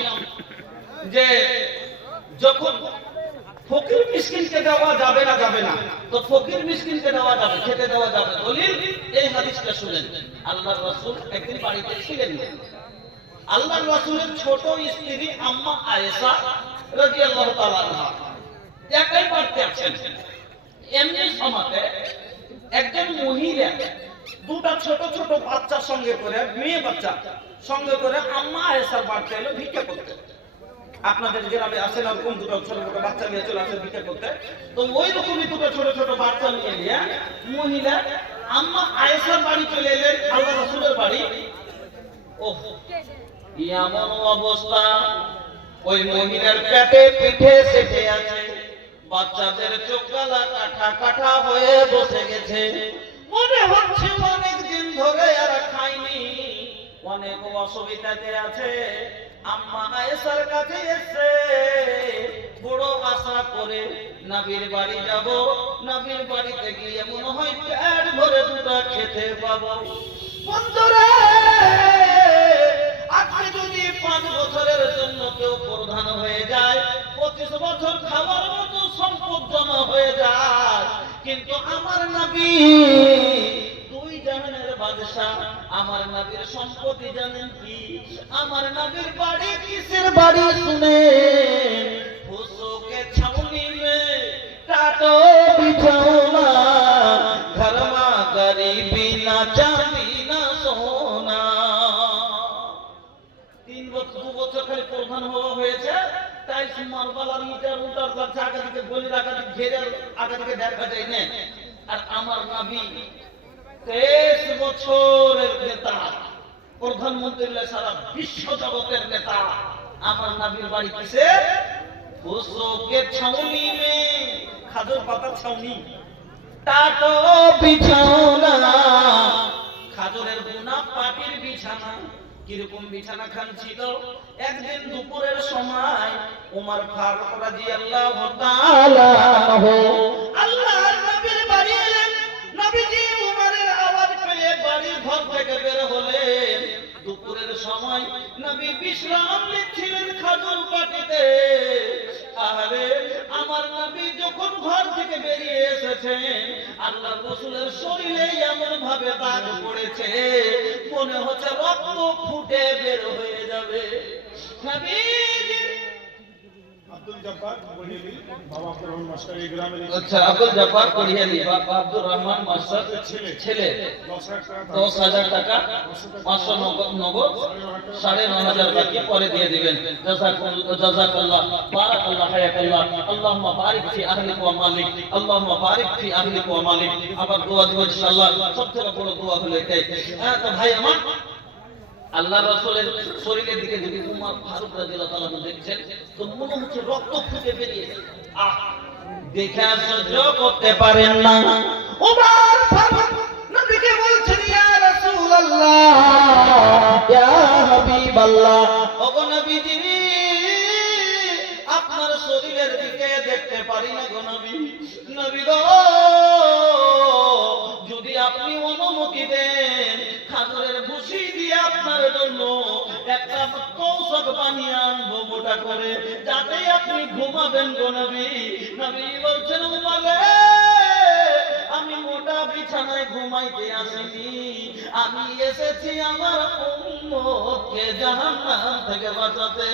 যে যখন ফকির মিসকিনকে দেওয়া যাবে না, যাবে না, তো ফকির মিসকিনকে দেওয়া যাবে, খেতে দেওয়া যাবে। দলিল এই হাদিসটা শুনেন। আল্লাহর রাসূল একদিন বাড়িতে ছিলেন, আল্লাহর রাসূলের ছোট স্ত্রী আম্মা আয়েশা রাদিয়াল্লাহু তাআলা আনহা একাই বাড়িতে আছেন। এমনি সময়তে একজন মহিলা দুটা ছোট ছোট বাচ্চা সঙ্গে করে, মেয়ে বাচ্চা সঙ্গে করে আম্মা আয়েশার বাড়িতে এলো ভিক্ষা করতে। আপনাদের গ্রামে আসে না কোন দুটো ছোট ছোট বাচ্চা নিয়ে চলে আসে ভিক্ষা করতে, তো ওই রকমই দুটো ছোট ছোট বাচ্চা নিয়ে মহিলা আম্মা আয়েশার বাড়ি চলে এলেন, আল্লাহ রাসূলের বাড়ি। ওহ, এমন অবস্থা, ওই মহিলার পেটে পিঠে সেটে আছে, বাচ্চাদের চোখ গালা কাটা কাটা হয়ে বসে গেছে, মনে হচ্ছে অনেক দিন ধরে আর খায়নি, অনেক অসুবিধাতে আছে। আম্মা আয়েশার কাছে এসে বড় আশা করে নবীর বাড়ি যাব, নবীর বাড়িতে গিয়ে মনে হয় পেট ভরে দুটো খেতে পাবো। বন্ধুরা, আজকে যদি 5 বছরের জন্য কেউ প্রধান হয়ে যায়, 25 বছর খাওয়ার মতো সম্পদ জমা হয়ে যায়, কিন্তু আমার নবী দুই জাহানের বাদশা, আমার নবীর সম্পত্তি জানেন কি? আমার নবীর বাড়ি কিসের বাড়ি শুনে? ফুসুকে ছাউনি মে টাটো বিছাওনা, ঘরমা গরিবি না চাঁদি না সোনা। 2 বছর খালি প্রধান হওয়া হয়েছে, তাই মারবালার ইটার উটার লাগছে, আগে থেকে গলির আগে থেকে ঘেরে আগে থেকে দেখা যায় না। আর আমার নবী 23 বছরের নেতা, প্রধানমন্ত্রী, সারা বিশ্ব জগতের নেতা, আমার নবীর বাড়ি কিসে? ফুসুকে ছাউনি মে, খাজুর পাতার ছাউনি, টাটো বিছাওনা, খাজুরের বুনা পাটির বিছানা। কিরকম বিছানা খান ছিল? একদিন দুপুরের সময় ওমর ফারুক রাদিয়াল্লাহু তাআলা আল্লাহর নবীর বাড়ি এলেন। নবীজি ওমরের আওয়াজ পেয়ে বাড়ি ঘর থেকে বের হলেন। দুপুরের সময় নবী বিশ্রাম নিচ্ছিলেন খাজুর পাটিতে। আরে আমার নবী যখন ঘর থেকে বেরিয়ে এসেছেন, আল্লাহর রাসূলের শরীরে এমন ভাবে দাগ পড়েছে, মনে হচ্ছে রক্ত ফুটে বের হয়ে যাবে। নবীজি আব্দুল জব্বার কোহিলি, বাবা আব্দুর রহমান মাস্টার এই গ্রামের। আচ্ছা, আব্দুল জব্বার কোহিলি, বাবা আব্দুর রহমান মাস্টার ছেলে 10,000 টাকা 500 নগদ, 9,500 বাকি পরে দিয়ে দিবেন। জাযাকাল্লাহ, বারাকাল্লাহ, হায়াকাল্লাহ, আল্লাহুম্মা বারিক ফি আহলিক ওয়া মালিক, আল্লাহুম্মা বারিক ফি আহলিক ওয়া মালিক। আবার দোয়া দিবেন ইনশাআল্লাহ। সবথেকে বড় দোয়া হলো এটাই। তো ভাই আমার, আল্লাহ রাসূলের শরীরের দিকে যদি উমর ফারুক রাদিয়াল্লাহু তাআলা দেখছেন, তো মনে হচ্ছে রক্ত ফুটে বেরিয়েছে। দেখে সহ্য করতে পারেন না। উমর ফারুক নবীকে বলছেন, ইয়া রাসূলুল্লাহ, ইয়া হাবিবাল্লাহ, ওগো নবীজি, আপনার শরীরের দিকে দেখতে পারি না গো নবী। নবী গো, যদি আপনি অনুমতি দেন, খাজুরের ভুসি দিয়ে আপনার জন্য একটা কৌশক বানিয়ে আনবো মোটা করে, যাতে আপনি ঘুমাবেন গো নবী। নবী বলছেন, উমর রে, আমি মোটা বিছানায় ঘুমাইতে আসিনি, আমি এসেছি আমার উম্মতকে জাহান্নাম থেকে বাঁচাতে।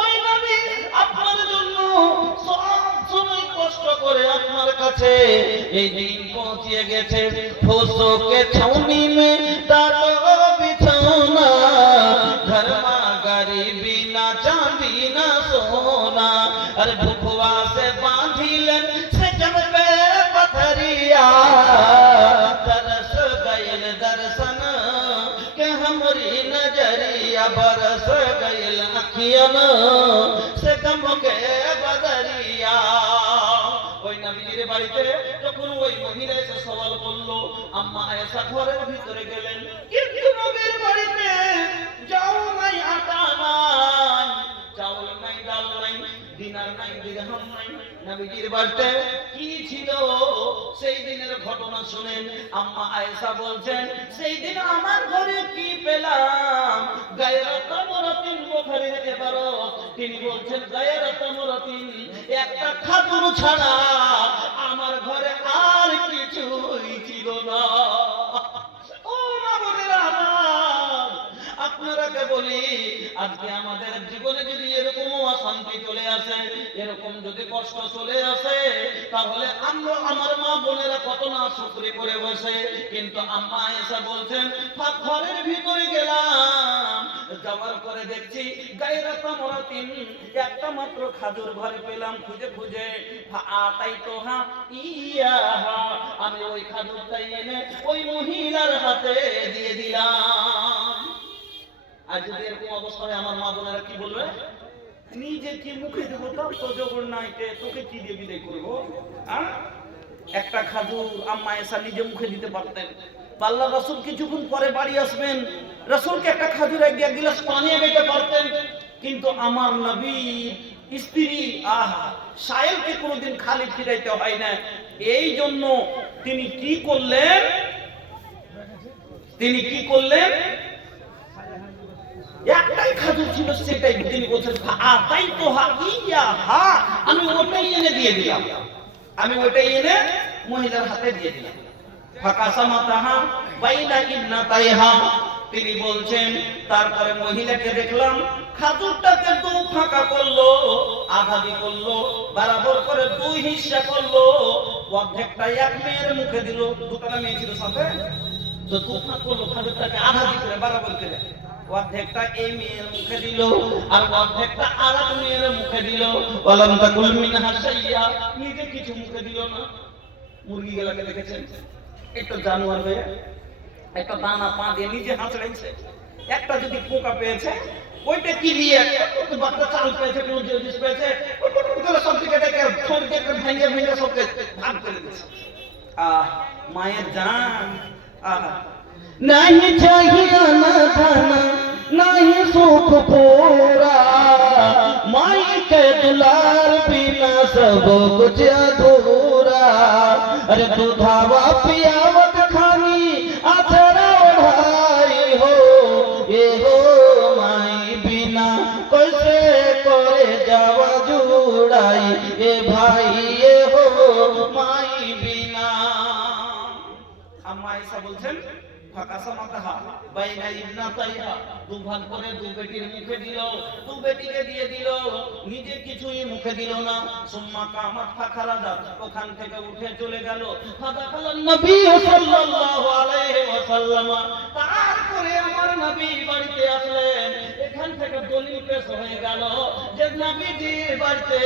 ওই নবী আপনার জন্য সব সময় কষ্ট করে আপনার কাছে এই দিন পৌঁছে গেছে। ফুসুকে ছাউনি মে টাটো বিছাওনা, ঘরমা গরিবি না চাঁদি না সোনা। अरे भुखवा से बांधिलन से जब पे पथरिया, तरस गइल दर्शन के हमरी नजरिया, बरस गइल अखियन से गम के बदरिया। ওই নবীর বাড়িতে যখন ওই মহিলা এসে সওয়াল করলো, আম্মা আয়েশা ঘরের ভিতরে গেলেন, কিন্তু নবীর বাড়িতে যাও নাই, আটা নাই, চাউল নাই, ডাল নাই, দিনার নাই, দিরহাম নাই। নবীজির বাড়িতে কি ছিল সেই দিনের ঘটনা শুনেন। আম্মা আয়েশা বলছেন, সেই দিন আমার ঘরে কি পেলাম? গায়রাত তামরাতিন, বুখারী থেকে পারো। তিনি বলছেন, গায়রাত তামরাতিন, একটা খাজুর ছাড়া আমার ঘরে আর কিছুই ছিল না। ও মা বোনেরা আমার, আপনারাকে বলি, আজকে আমাদের জীবনে যদি এরকম আশা অশান্তি চলে আসে, এরকম যদি কষ্ট চলে আসে, তাহলে আমরা আমার মা বোনেরা কত না শুকরি করে বসে। কিন্তু আম্মা আয়েশা বলছেন, ঘরের ভিতরে গেলাম, যাওয়ার পরে দেখছি গায়রাতা মরাতিন, একটা মাত্র খাজুর ঘরে পেলাম খুঁজে খুঁজে, আতাইতুহা ইয়াহা, আমি ওই খাজুরটাই এনে ওই মহিলার হাতে দিয়ে দিলাম। আর যদি এরকম অবস্থা হয় আমার মা বোনেরা কি বলবে? নিজে কি মুখে দেবো, তার তো জগর নাইতে, তোকে কি দিয়ে বিদায় করবো? একটা খাজুর আম্মা আয়েশা নিজে মুখে দিতে পারতেন। আল্লাহ রাসূল কিছুক্ষণ পরে বাড়ি আসবেন, রাসূলকে একটা খাজুর এক গ্লাস পানি দিতে পারতেন। কিন্তু আমার নবী স্ত্রী সায়েলকে কোনোদিন খালি ফিরাইতে হয় না। এই জন্য তিনি কি করলেন? একটাই খাজুর ছিল, সেটাই তিনি বলছেন, আতাইতুহা ইয়াহা, আমি ওটাই এনে দিয়ে দিলাম, আমি ওটাই এনে মহিলার হাতে দিয়ে দিলাম। ফাকাসামাতাহা বাইনা ইবনাতাইহা, তিনি বলছেন তারপরে মহিলাকে দেখলাম খাজুরটাকে দু ফাঁকা করলো, আধাদি করলো, বরাবর করে দুই হিস্সা করলো। অর্ধেকটা এক মেয়ের মুখে দিল, দুটো মেয়ে ছিল সাথে, তো দু ফাঁক করলো, খাজুরটাকে আধাদি করে বরাবর করে অর্ধেকটা এই মেয়ের মুখে দিল, আর অর্ধেকটা আর এক মেয়ের মুখে দিল। ওয়ালাম তাকুল মিনহা শাইয়া, নিজে কিছু মুখে দিল না। মুরগি গুলাকে দেখেছেন, একটু জানোয়ার হয়ে একটা দানা পা দিয়ে নিজে হাঁচড়াইছে। একটা যদি পোকা পেয়েছে, ওইটা কি দিয়ে একটা বাচ্চা চাল পেয়েছে, কোনো জিনিস পেয়েছে, সব থেকে ডেকে ঠোঁট দিয়ে ভেঙে ভেঙে সবকে ভাগ করে দিচ্ছে। মায়ের জান, नहीं चाहिए ना धन नहीं सुख पूरा, माई के दुलार बिना सब कुछ अधूरा। अरे दूधावा पियावत खानी अचरा ओढ़ाई हो, ये हो माई बिना कैसे करे जावा जुड़ाई, ए भाई ये हो माई बिना। আম্মা আয়েশা বলছেন, ফাকাসামাতাহা বাইনা ইবনাতাইহা, দু ভাগ করে দু বেটির মুখে দিল, দু বেটিকে দিয়ে দিল, নিজে কিছুই মুখে দিল না। সুম্মা কামাত ফাখারাজাত, ওখান থেকে উঠে চলে গেল। ফাদাখালান নবী সাল্লাল্লাহু আলাইহি ওয়াসাল্লাম, তারপরে আমার নবী বাড়িতে আসলেন। এখান থেকে দলিল পেশ হয়ে গেল যে নবীজির বাড়িতে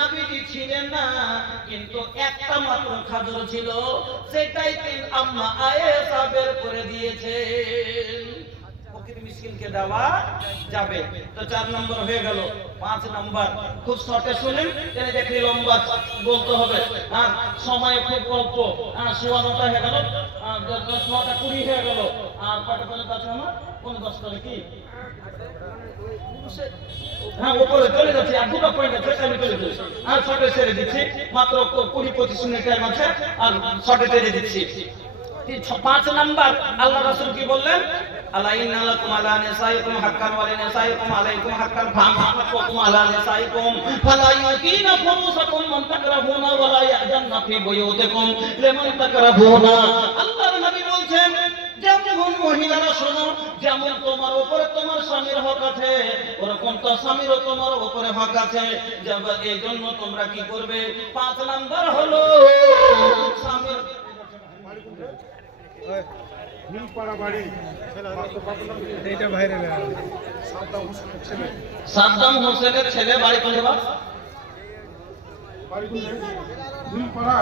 নবীজি ছিলেন না, কিন্তু একটা মাত্র খাজুর ছিল, সেটাই তিন আম্মা আয়েশা বের করে দিয়েছেন। ফকির মিসকিনকে দেওয়া যাবে। তো 4 নম্বর হয়ে গেল। 5 নম্বর খুব শর্টে শুনেন, এনে দেখি লম্বা বলতে হবে। আর সময় খুব অল্প। 9টা হয়ে গেল, 9টা 20 হয়ে গেল। আর কত পর্যন্ত আছে আমার? 10 করে কি? হ্যাঁ, উপরে চলে যাচ্ছি। আর দুটো পয়েন্ট আছে, আমি চলে যাচ্ছি। আর শর্টে ছেড়ে দিচ্ছি, মাত্র 20-25 মিনিট টাইম আছে, আর শর্টে ছেড়ে দিচ্ছি। 5 নাম্বার আল্লাহ রাসূল কি বললেন? আলা ইন্না লাকুম আলা নিসাইকুম হাক্কান ওয়া লিনিসাইকুম আলাইকুম হাক্কান ফামহাকুম আলা নিসাইকুম ফালা ইয়াতিনা ফুরুসাকুম মান তাকরাহুনা ওয়া লা ইয়াজান্না ফি বুয়ুতিকুম লিমান তাকরাহুনা। আল্লাহর নবী বলছেন, যেমন মহিলারা শোনো, যেমন তোমার উপরে তোমার স্বামীর হক আছে, ওরকম তো স্বামীরও তোমার উপরে হক আছে। এই জন্য তোমরা কি করবে? 5 নাম্বার হলো স্বামীর নীলপাড়া বাড়ি, এইটা বাইরে সাদ্দাম হোসেনের ছেলে বাড়ি কোন জায়গা? নীলপাড়া,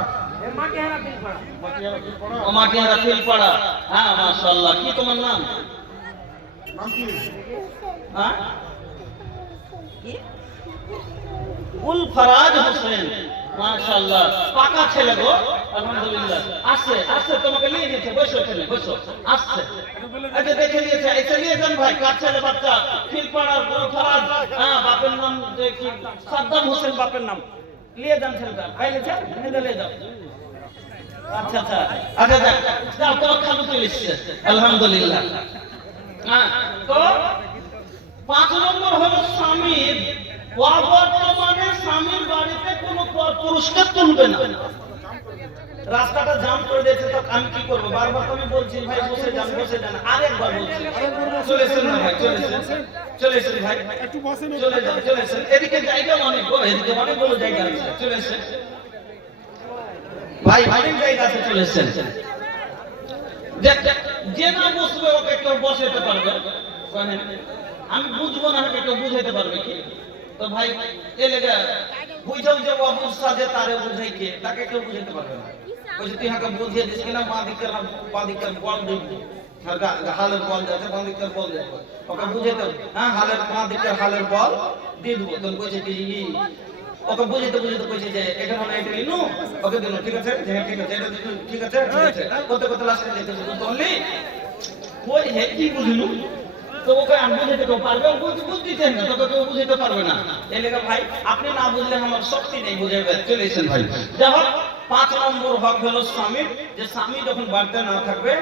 ও মাটিহারা ফিলপাড়া। হ্যাঁ, মাশাআল্লাহ। কি তোমার নাম? নাম কি? হ্যাঁ, কি? গুলফরাজ হোসেন। মাশাআল্লাহ, পাকা ছেলে গো, আলহামদুলিল্লাহ। আসছে তোমাকে নিয়ে গেছে, বসো এখানে, বসো। আসছে, আচ্ছা দেখে নিয়েছে, এসে নিয়ে যান ভাই। কার ছেলে বাচ্চা? ফিলপাড়ার গুলফরাজ। হ্যাঁ, বাপের নাম যে কি? সাদ্দাম হোসেন বাপের নাম। নিয়ে যান ছেলেটা, ভাই নিয়ে যান, নিয়ে যাও। আচ্ছা আচ্ছা আচ্ছা, যাও, তোমার খালু চলে এসছে, আলহামদুলিল্লাহ। হ্যাঁ, তো 5 নম্বর হলো স্বামীর। বর্তমানে স্বামীর বাড়িতে কোনো পুরুষকে তুলবে না। রাস্তাটা জাম করে দিয়েছে, তো আমি কি করবো? বারবার আমি বলছি ভাই বসে যান, বসে যান। আরেকবার বলছি, চলেছেন না ভাই, চলেছেন। চলে এসেন ভাই, একটু বসেন। চলে যান, চলে এসেন। এদিকে জায়গা অনেক গো, এদিকে অনেকগুলো জায়গা আছে, চলে এসেন ভাই, অনেক জায়গা আছে, চলে এসেন। যে না বসবে ওকে কেউ বসাতে পারবে? শোনেন, আমি বুঝবো না, কেউ বুঝাইতে পারবে কি? তো ভাই এলাকা বুঝাও যে বাবুর সাথে তারে বুঝাই কে, তাকে কেউ বুঝাইতে পারবে না। ওই তুই হাকে বুঝিয়ে দিস কিনা বাদিকের বল দেখবি, হালের বল যাচ্ছে বাদিকের বল দেখবো, ওকে বুঝাইতে হ্যাঁ হালের বাদিকের হালের বল দিয়ে দেবো। তখন কইছে কি ওকে বুঝাইতে বুঝাইতে কইছে যে এটা মানে এটা নিনু, ওকে দিল ঠিক আছে, হ্যাঁ ঠিক আছে, এটা দিল ঠিক আছে, ঠিক আছে, কত কত লাস্টে যেতে বললি ওই হে কি বুঝলু? তো ওকে আমি বুঝাইতে কেউ পারবে? বুঝতেছেন না, তোকে কেউ বুঝাইতে পারবে না। এই লেখা ভাই আপনি না বুঝলে আমার শক্তি নেই বুঝাইবে। চলে এসেন ভাই। যা হোক 5 নম্বর হক হলো স্বামীর, যে স্বামী যখন বাড়িতে না থাকবে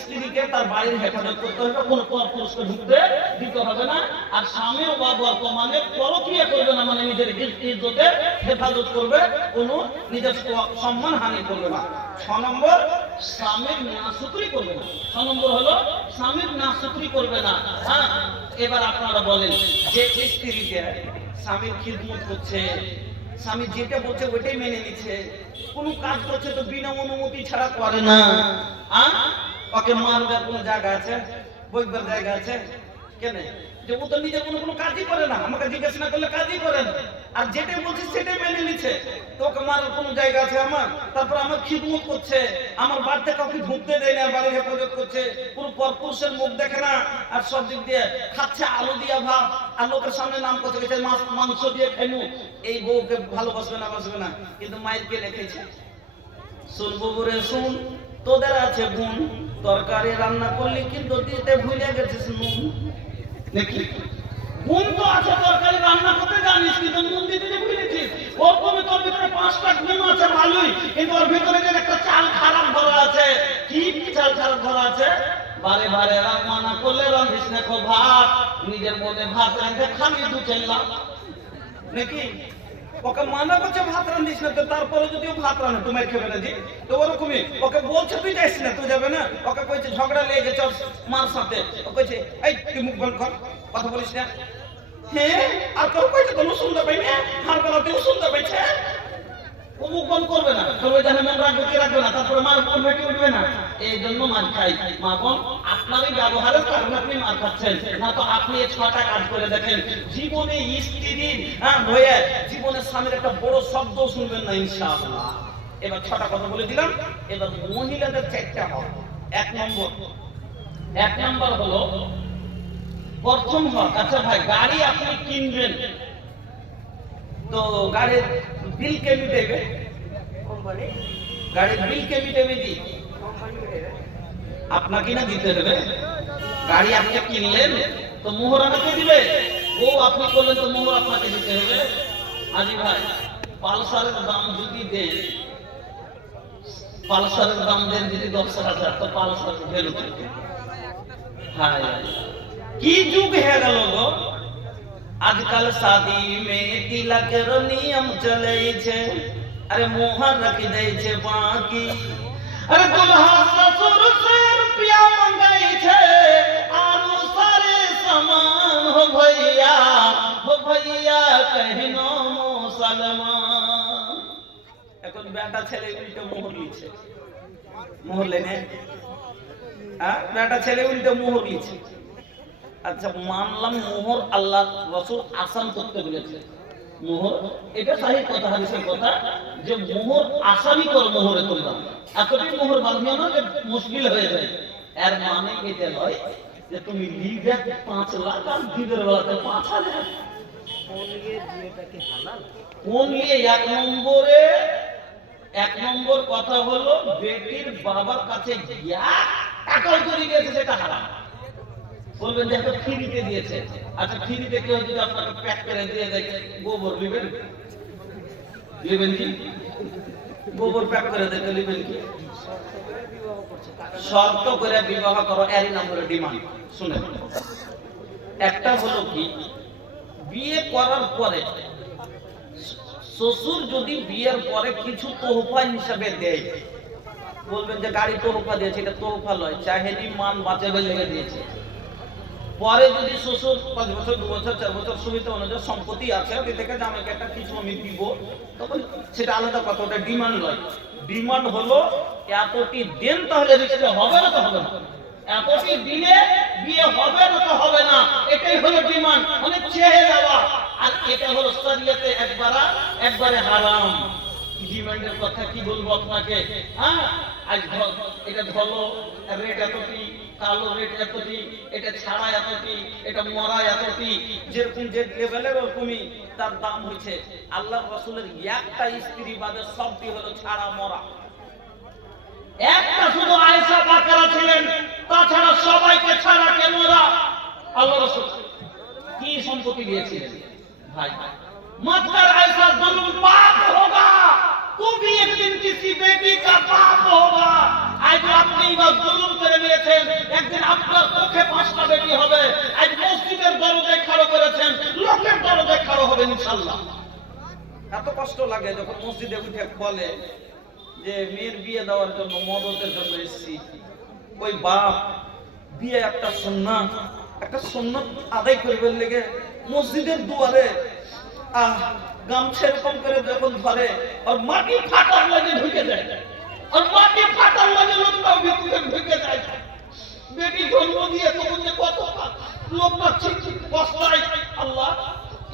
স্ত্রীকে তার বাড়ির হেফাজত করতে হবে, কোনো পুরুষকে ঢুকতে দিতে হবে না। আর স্বামীর বা বর্তমানে পরক্রিয়া করবে না, মানে নিজের ইজ্জতের হেফাজত করবে, কোনো নিজের সম্মান হানি করবে না। 6 নম্বর স্বামীর নাশুকরি করবে না। 6 নম্বর হলো স্বামীর নাশুকরি করবে না। হ্যাঁ, এবার আপনারা বলেন যে স্ত্রীকে স্বামীর খিদমত করছে, স্বামী যেটা বলছে ওইটাই মেনে নিচ্ছে, কোন কাজ করছে তো বিনা অনুমতি ছাড়া করে না, ওকে মারবার কোনো জায়গা আছে? বইবার জায়গা আছে? কেন? যে ও তো নিজে কোনো কাজই করে না, আমাকে জিজ্ঞাসা না করলে কাজই করে না, আর যেটাই বলছে সেটাই মেনে নিচ্ছে, তো ওকে মারার কোনো জায়গা আছে আমার? তারপর আমার খিদমত করছে, আমার বাড়িতে কাউকে ঢুকতে দেয় না, বাড়ির হেফাজত করছে, কোনো পরপুরুষের মুখ দেখে না, আর সব দিক দিয়ে খাচ্ছে আলু দিয়া ভাত, আর লোকের সামনে নাম করছে গেছে মাংস দিয়ে খাইমু। এই বউকে ভালোবাসবে না, বাসবে না, কিন্তু মায়ের কে রেখেছে? শুন বউরে শুন, তোদের আছে গুণ, তরকারি রান্না করলি কিন্তু দিতে ভুলে গেছিস নুন। নাকি গুণ তো আছে, তরকারি রান্না করতে জানিস কিন্তু নুন দিতে ভুলেছিস। ওর কমে তোর ভিতরে 5টা গুণ আছে ভালোই, কিন্তু ওর ভিতরে যে একটা চাল খারাপ ধরা আছে। কি চাল খারাপ ধরা আছে? বারে বারে রান্না করলে রান্ধিস না খো ভাত, নিজের মনে ভাত রাঁধতে খালি 2-4 লাখ। নাকি ওকে মানা করছে ভাত রান্ধিস না, তো তারপরে যদি ও ভাত রান্না তোমার খেবে না জি, তো ওরকমই ওকে বলছে তুই যাইস না, তুই যাবে না, ওকে কইছে ঝগড়া লেগে গেছে মার সাথে, ও কইছে এই তুই মুখ বন্ধ কর, কথা বলিস না। হ্যাঁ, আর তোর কইছে কোনো শুনতে পাই না, হার বেলাতেও শুনতে পাইছে, ও মুখ বন্ধ করবে না, তোর ওই জানে মন রাখবে কি রাখবে না, তারপরে মার বোন ভেটে উঠবে না। এই জন্য মার খাই। মা বোন আপনারই ব্যবহারের কারণে আপনি মার খাচ্ছেন, না তো আপনি 6টা কাজ করে দেখেন, জীবনে স্ত্রীর হয়ে জীবনের স্বামীর একটা বড় শব্দ শুনবেন না ইনশাআল্লাহ। এবার 6টা কথা বলে দিলাম, এবার মহিলাদের 4টা হক। 1 নম্বর হলো প্রথম হক। আচ্ছা ভাই, গাড়ি আপনি কিনবেন তো গাড়ির বিল কে মিটাবে? গাড়ির বিল কে মিটাবে? দি আপনাকে না দিতে হবে। গাড়ি আপনি কিনলেন তো মোহর আপনাকে দিবে, ও আপনি করলেন তো মোহর আপনাকে দিতে হবে। আজি ভাই পালসারের দাম যদি দেন, পালসারের দাম দেন যদি 10,000, তো পালসার ভ্যালু থাকে। হ্যাঁ, কি যুগ হয়ে গেল গো। आजकल शादी में तिलक रो नियम चले छे, अरे मोहर रख दे छे बाकी, अरे दुल्हा ससुर से रुपया मंगाई छे, आरो सारे सामान हो भैया कहनो मुसलमान। এখন বেটা ছেলে উল্টো মোহর লিছে, মোহর লেনে বেটা ছেলে উল্টো মোহর লিছে। আচ্ছা মানলাম মোহর আল্লাহ রাসূল আসান করতে বলেছে, মোহর এটা সহি কথা, হাদিসের কথা, যে মোহর আসানি কর মোহরে তোমরা, এতটাই মোহর বাঁধিও না যে মুশকিল হয়ে যায়। এর মানে এটা নয় যে তুমি লিবে 5 লাখ আর দিদের বেলাতে 5,000। কোন নিয়ে 1 নম্বর কথা হলো বেটির বাবার কাছে গিয়া টাকাও চুরি গেছে, সেটা হারাম। বলবেন যে ফ্রিতে দিয়েছে, আচ্ছা ফ্রিতে কেউ যদি আপনাকে প্যাক করে দিয়ে দেয়, গোবর নেবেন? নেবেন কি? গোবর প্যাক করে দিতে নেবেন কি? শর্ত করে বিবাহ করো, এরই নম্বরের ডিমান্ড। শুনে একটা হলো কি, বিয়ে করার পরে শ্বশুর যদি বিয়ের পরে কিছু তোহফা হিসাবে দেয়, বলবেন যে গাড়ি তোহফা দিয়েছে, এটা তোহফা নয়, চাহেনি মান বাঁচাবে লেগে দিয়েছে। পরে যদি শ্বশুর 5 বছর 2 বছর 4 বছর সুবিধা অনুযায়ী সম্পত্তি আছে ওই থেকে জামাইকে একটা কিছু আমি দিব, তখন সেটা আলাদা কথা, ওটা ডিমান্ড নয়। ডিমান্ড হলো এতটি দেন, তাহলে রিস্কে হবে না তো হবে না, এতটি দিলে বিয়ে হবে না তো হবে না, এটাই হলো ডিমান্ড, মানে চেয়ে যাওয়া। আর এটা হলো শরীয়তে একবারে হারাম। ডিমান্ডের কথা কি বলবো আপনাকে, হ্যাঁ আজ এটা ধরো রেট এতটি, কালো রেট এতটি, এটা ছাড়া এতটি, এটা মরা এতটি, যেরকম যে লেভেলের ওরকমই তার দাম হয়েছে। আল্লাহ রাসূলের একটা স্ত্রী বাদে সবটি হলো ছাড়া মরা, একটা শুধু আয়েশা বাকারা ছিলেন, তাছাড়া সবাইকে ছাড়া কে মরা। আল্লাহ রাসূল কি সম্পত্তি দিয়েছিলেন ভাই, मत कर ऐसा जुल्म पाप होगा, तू भी एक दिन किसी बेटी का बाप होगा। आज আপনি বাস জুলুম করে নিয়েছেন, একদিন আপনার চোখে 5টা বেটি হবে। আজ মসজিদের দরজায় খাড়া করেছেন, লোকের দরজায় খাড়া হবে ইনশাআল্লাহ। এত কষ্ট লাগে যখন মসজিদে উঠে বলে যে মেয়ের বিয়ে দেওয়ার জন্য মদতের জন্য এসেছি। ওই বাপ বিয়ে একটা সুন্নাত আদায় করবার লেগে মসজিদের দুয়ারে গামছা এরকম করে যখন ধরে আর মাটি ফাটার লাগে ঢুকে যায়, আর মাটি ফাটার লাগে লোকটাও ভিতরে ঢুকে যায়। বেটি জন্ম দিয়ে তখন যে কত লোকটা ঠিক বস্তায়, আল্লাহ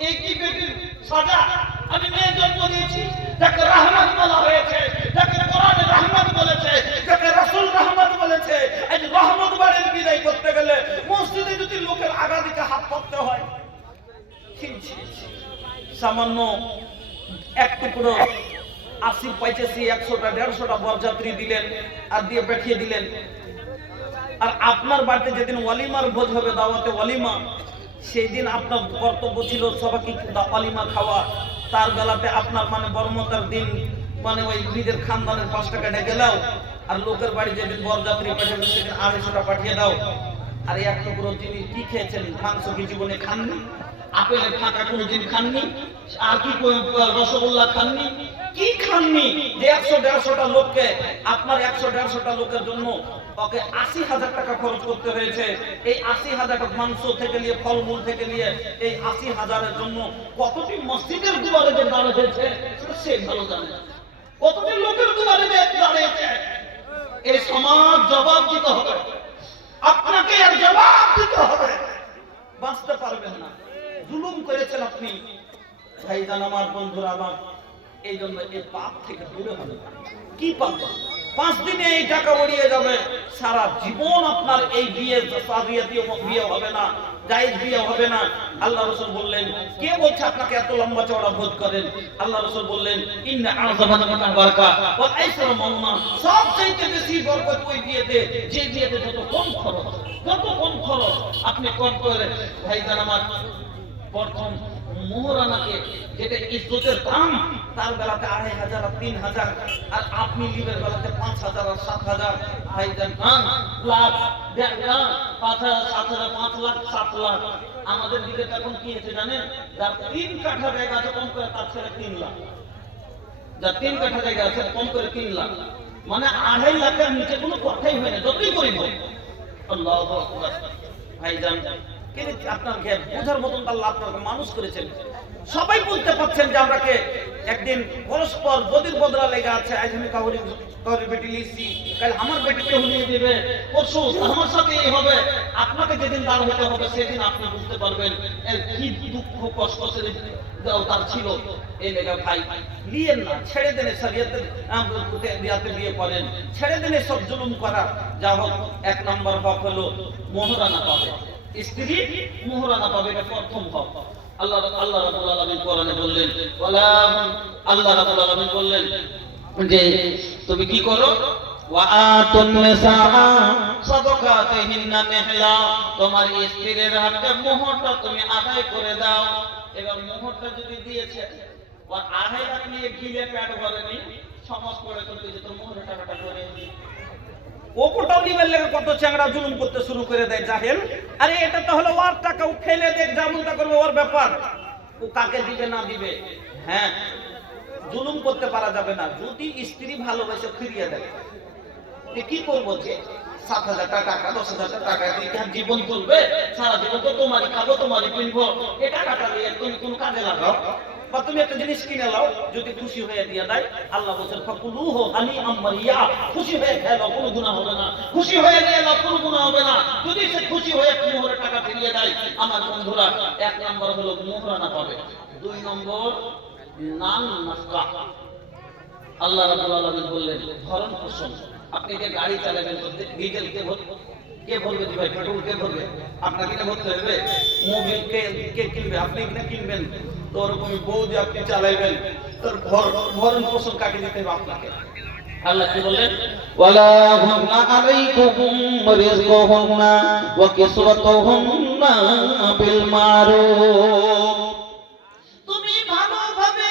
এই কি বেটির সাজা। আমি মেয়ে জন্ম দিয়েছি যাকে রহমত বলা হয়েছে, যাকে কোরআনে রহমত বলেছে, যাকে রাসূল রহমত বলেছে। আজ রহমত বাড়ির বিদায় করতে গেলে মসজিদে যদি লোকের আগা দিকে হাত পাততে হয়, সামান্য এক টুকরো 80 85 100টা 150টা বরযাত্রী দিলেন আর দিয়ে পাঠিয়ে দিলেন। আর আপনার বাড়িতে যেদিন ওয়ালিমার ভোজ হবে, দাওয়াতে ওয়ালিমা, সেই দিন আপনার কর্তব্য ছিল সবাইকে ওয়ালিমা খাওয়া। তার বেলাতে আপনার মানে বর্মতার দিন মানে ওই নিজের খানদানের 5 টাকা ডেকে দাও, আর লোকের বাড়ি যেদিন বরযাত্রী পাঠাবে সেদিন 250টা পাঠিয়ে দাও। আর এক টুকরো জিনিস কি খেয়েছেন, মাংস কি জীবনে খাননি, আপেলের ফাঁকা কোনোদিন খাননি, আর কি রসগোল্লা খাননি, কি খাননি যে 100-150টা লোককে আপনার 100-150টা লোকের জন্য ওকে 80,000 টাকা খরচ করতে হয়েছে। এই 80,000 মাংস থেকে নিয়ে ফলমূল থেকে নিয়ে এই 80,000-এর জন্য কতটি মসজিদের দুয়ারে যে দাঁড়িয়েছে সে ভালো জানে, কতটি লোকের দুয়ারে যে দাঁড়িয়েছে। এই সমাজ জবাব দিতে হবে, আপনাকে আর জবাব দিতে হবে, বাঁচতে পারবেন না। জুলুম করেছেন আপনি ভাইজান, আমার বন্ধুরা আমার, এই জন্য এই পাপ থেকে দূরে হবে। কি পাপ? 5 দিনে এই টাকা উড়িয়ে যাবে, সারা জীবন আপনার এই বিয়ে বিয়ে হবে না, জায়েজ বিয়ে হবে না। আল্লাহ রাসূল বললেন, কে বলছে আপনাকে এত লম্বা চওড়া ভোজ করেন? আল্লাহ রাসূল বললেন, ইন্না আযমান বারাকা ওয়া আইসার মাউনা, সবচেয়ে বেশি বরকত ওই বিয়েতে যে বিয়েতে যত কম খরচ আপনি কম করে। ভাইজান আমার, প্রথম মোহরানাকে যেটা ইজ্জতের দাম, তার বেলাতে 2,500 আর 3,000, আর আপনি লিবের বেলাতে 5,000 আর 7,000। ভাইজান লাখ 1.5 লাখ 5,000 7,000 5 লাখ 7 লাখ। আমাদের দিকে এখন কি হয়েছে জানেন, যার 3 কাঠা জায়গা আছে কম করে তার ছেলে 3 লাখ, যার 3 কাঠা জায়গা আছে কম করে 3 লাখ, মানে 2.5 লাখের নিচে কোনো কথাই হয় না, যতই করি বল। আল্লাহু আকবার। ভাইজান কিন্তু আপনার জ্ঞান বোঝার মতন আল্লাহ আপনাকে মানুষ করেছেন, সবাই বলতে পারছেন যে আমরাকে একদিন পরস্পর বদির বদলা লেগে আছে। আজ আমি কাউরি বেটি লিখছি, কাল আমার বেটিকে হুলিয়ে দেবে, পরশু আমার সাথে এই হবে। আপনাকে যেদিন দাঁড় হতে হবে সেদিন আপনি বুঝতে পারবেন এর কি দুঃখ কষ্ট সেদিন তার ছিল। এই লেগা ভাই লিয়েন না, ছেড়ে দেন, শরীয়তে বিয়ে করেন, ছেড়ে দেন সব জুলুম করা। যা হোক, 1 নম্বর হক হলো মোহরানা পাবে, স্ত্রী মোহরানা পাবে, এটা প্রথম হক। আল্লাহ রাব্বুল আলামিন কোরআনে বললেন, আল্লাহ রাব্বুল আলামিন বললেন যে তুমি কি করো, ওয়া আতুন নিসা সাদাকাতিহিন্না নিহলা, তোমার স্ত্রীর হাতে মোহরটা তুমি আদায় করে দাও। এবার মোহরটা যদি দিয়েছে ও 2.5 লাখ নিয়ে গিলে পেট ভরেনি, সমাজ করে করতে যে তোর মোহরের টাকাটা করে ও কোটাও নিবেন লেগে কত চ্যাংড়া জুলুম করতে শুরু করে দেয় জাহেল। আরে এটা তো হলো ওর টাকা, ও খেলে দেখ, যেমনটা করবে ওর ব্যাপার, ও কাকে দিবে না দিবে। হ্যাঁ, জুলুম করতে পারা যাবে না। যদি স্ত্রী ভালোবেসে ফিরিয়ে দেয়, কি করবো, যে 7,000 টাকা 10,000 টাকা দিয়ে কি আর জীবন চলবে? সারা জীবন তো তোমারই খাবো তোমারই কিনবো। এই টাকাটা দিয়ে তুমি কোন কাজে লাগাও, বা তুমি একটা জিনিস কিনে নাও, যদি খুশি হয়ে দিয়ে দেয়, আল্লাহ বলেন ফাকুলুহু হানিআম মারিয়া, খুশি হয়ে খেয়ে নাও, কোনো গুনাহ হবে না। খুশি হয়ে নিয়ে নাও, কোনো গুনাহ হবে না। যদি সে খুশি হয়ে মোহরের টাকা ফিরিয়ে দেয়, আমার বন্ধুরা, 1 নম্বর হলো মোহরানা পাবে, 2 নম্বর নাম নাফকা। আল্লাহ রাব্বুল আলামিন বললেন ভরণ পোষণ। আপনি যে গাড়ি চালাবেন, ডিজেল কে ভরবে? ভাই পেট্রোল কে ভরবে? আপনাকে কিনে ভরতে হবে। মোবিল কে কিনবে? আপনি কিনে কিনবেন। তো ওরকমই বউ যে আপনি চালাইবেন, তার ভরণ পোষণ কাকে দিতে হবে? আপনাকে। আল্লাহ কি বললেন? ওয়ালা হুন্না আলাইকুম রিজকুহুন্না ওয়া কিসওয়াতুহুন্না বিল মারুফ। তুমি ভালোভাবে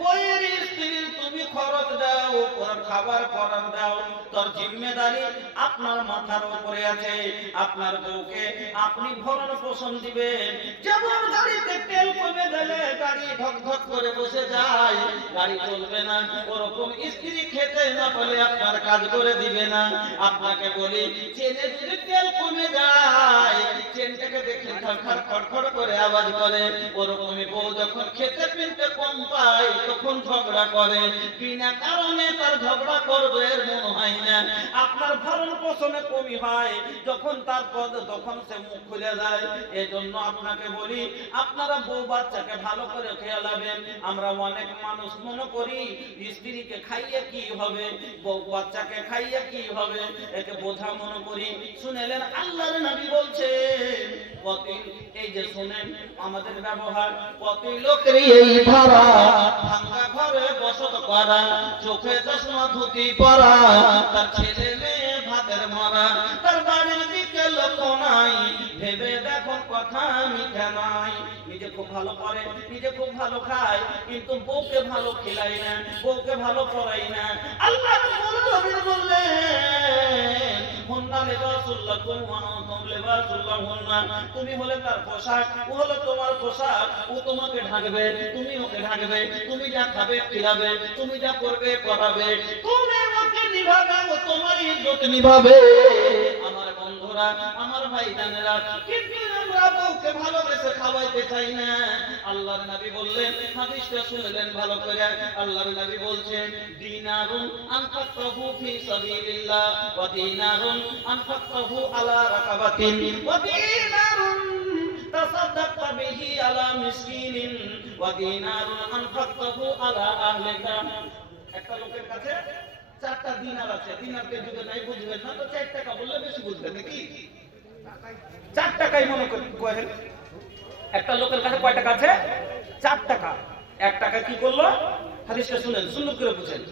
বইয়ের স্ত্রীর তুমি খরচ দাও, ওর খাবার খরচ দাও, তোর জিম্মেদারি আপনার মাথার উপরে আছে। আপনার বউকে আপনি ভরণ পোষণ দিবেন। যেমন গাড়িতে তেল কমে গেলে গাড়ি ধক ধক করে বসে যায়, গাড়ি চলবে না, ওরকম স্ত্রী খেতে না পেলে আপনার কাজ করে দিবে না। আপনাকে বলি, চেনে যদি তেল কমে যায়, চেনটাকে দেখে খড়খড় খড়খড় করে আওয়াজ করে, ওরকমই বউ যখন খেতে পিনতে কম পায় তখন ঝগড়া করে। বিনা কারণে তার ঝগড়া করবে এর মন হয় না। আপনার ভরণ পোষণে কমি হয় যখন তার পদ, তখন সে মুখ খুলে যায়। এই জন্য আপনাকে বলি, আপনারা বউ বাচ্চাকে ভালো করে খেয়ালাবেন। আমরা অনেক মানুষ মনে করি স্ত্রীকে খাইয়ে কি হবে, বউ বাচ্চাকে খাইয়ে কি হবে, একে বোঝা মনে করি। শুনেলেন আল্লাহর নবী বলছেন, এই যে শুনেন আমাদের ব্যবহার, প্রতি লোকের এই ধারা, ভাঙ্গা ঘরে বসত করা, চোখে চশমা ধুতি পরা, তার ছেলে মেয়ে ভাতের মরা, তার বাড়ির দিকে লোক নাই, ভেবে দেখো কথা মিথ্যা নাই। নিজে খুব ভালো করে, নিজে খুব ভালো খায়, কিন্তু বউকে ভালো খেলাই না, বউকে ভালো করাই না। আল্লাহ নবী বললেন, হুন্না লিবাসুল লাকুম ওয়া আনতুম লিবাসুল লাহুন্না। তুমি হলে তার পোশাক, ও হলো তোমার পোশাক। ও তোমাকে ঢাকবে, তুমি ওকে ঢাকবে। তুমি যা খাবে খিলাবে, তুমি যা করবে করাবে। তুমি ওকে নিভাবে, ও তোমার ইজ্জত নিভাবে। আমার বন্ধুরা, আমার ভাইজানেরা, কিন্তু আমরা বউকে ভালোবেসে খাওয়াইতে চাই না। আল্লাহর নবী বললেন, হাদিসটা শুনলেন ভালো করে। আল্লাহর নবী বলছেন, দিনারুন আনফাকতাহু ফি সাবিলিল্লাহ ওয়া দিনারুন আনফাকতাহু আলা রাকাবাতিন ওয়া দিনারুন তাসাদ্দাকতা বিহি আলা মিসকিনিন ওয়া দিনারুন আনফাকতাহু আলা আহলিকা। একটা লোকের কাছে 4টা দিনার আছে। দিনারকে যদি নাই বুঝবেন না তো 4 টাকা বললে বেশি বুঝবেন নাকি? 4 টাকাই মনে করেন। একটা লোকের কাছে কয় টাকা আছে? 4 টাকা। 1 টাকা কি করলো? হাদিসটা শুনেন, সুন্দর করে বুঝেন।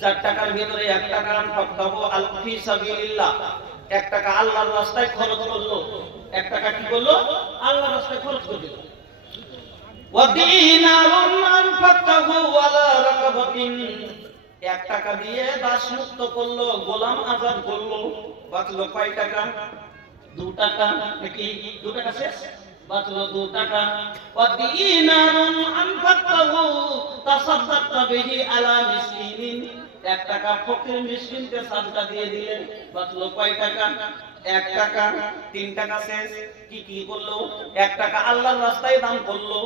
4 টাকার ভিতরে 1 টাকা ফাকতাহু আল ফি সাবিলিল্লাহ, 1 টাকা আল্লাহর রাস্তায় খরচ করলো। 1 টাকা কি করলো? আল্লাহর রাস্তায় খরচ করে দিল। ওয়া দিনারুন আনফাকতাহু আলা রাকাবাতিন, 1 টাকা দিয়ে দাস মুক্ত করলো, গোলাম আজাদ করলো। বাঁচলো কয় টাকা? 2 টাকা। নাকি 2 টাকা শেষ? বাঁচলো 2 টাকা। ওয়া দিনারুন আনফাকতাহু তাসাদ্দাকতা বিহি আলা মিসকিনিন, 1 টাকা ফকির মিসকিনকে সাদকা দিয়ে দিলেন। বাঁচলো কয় টাকা? 1 টাকা। 3 টাকা শেষ। কি কি করলো? 1 টাকা আল্লাহর রাস্তায় দান করলো।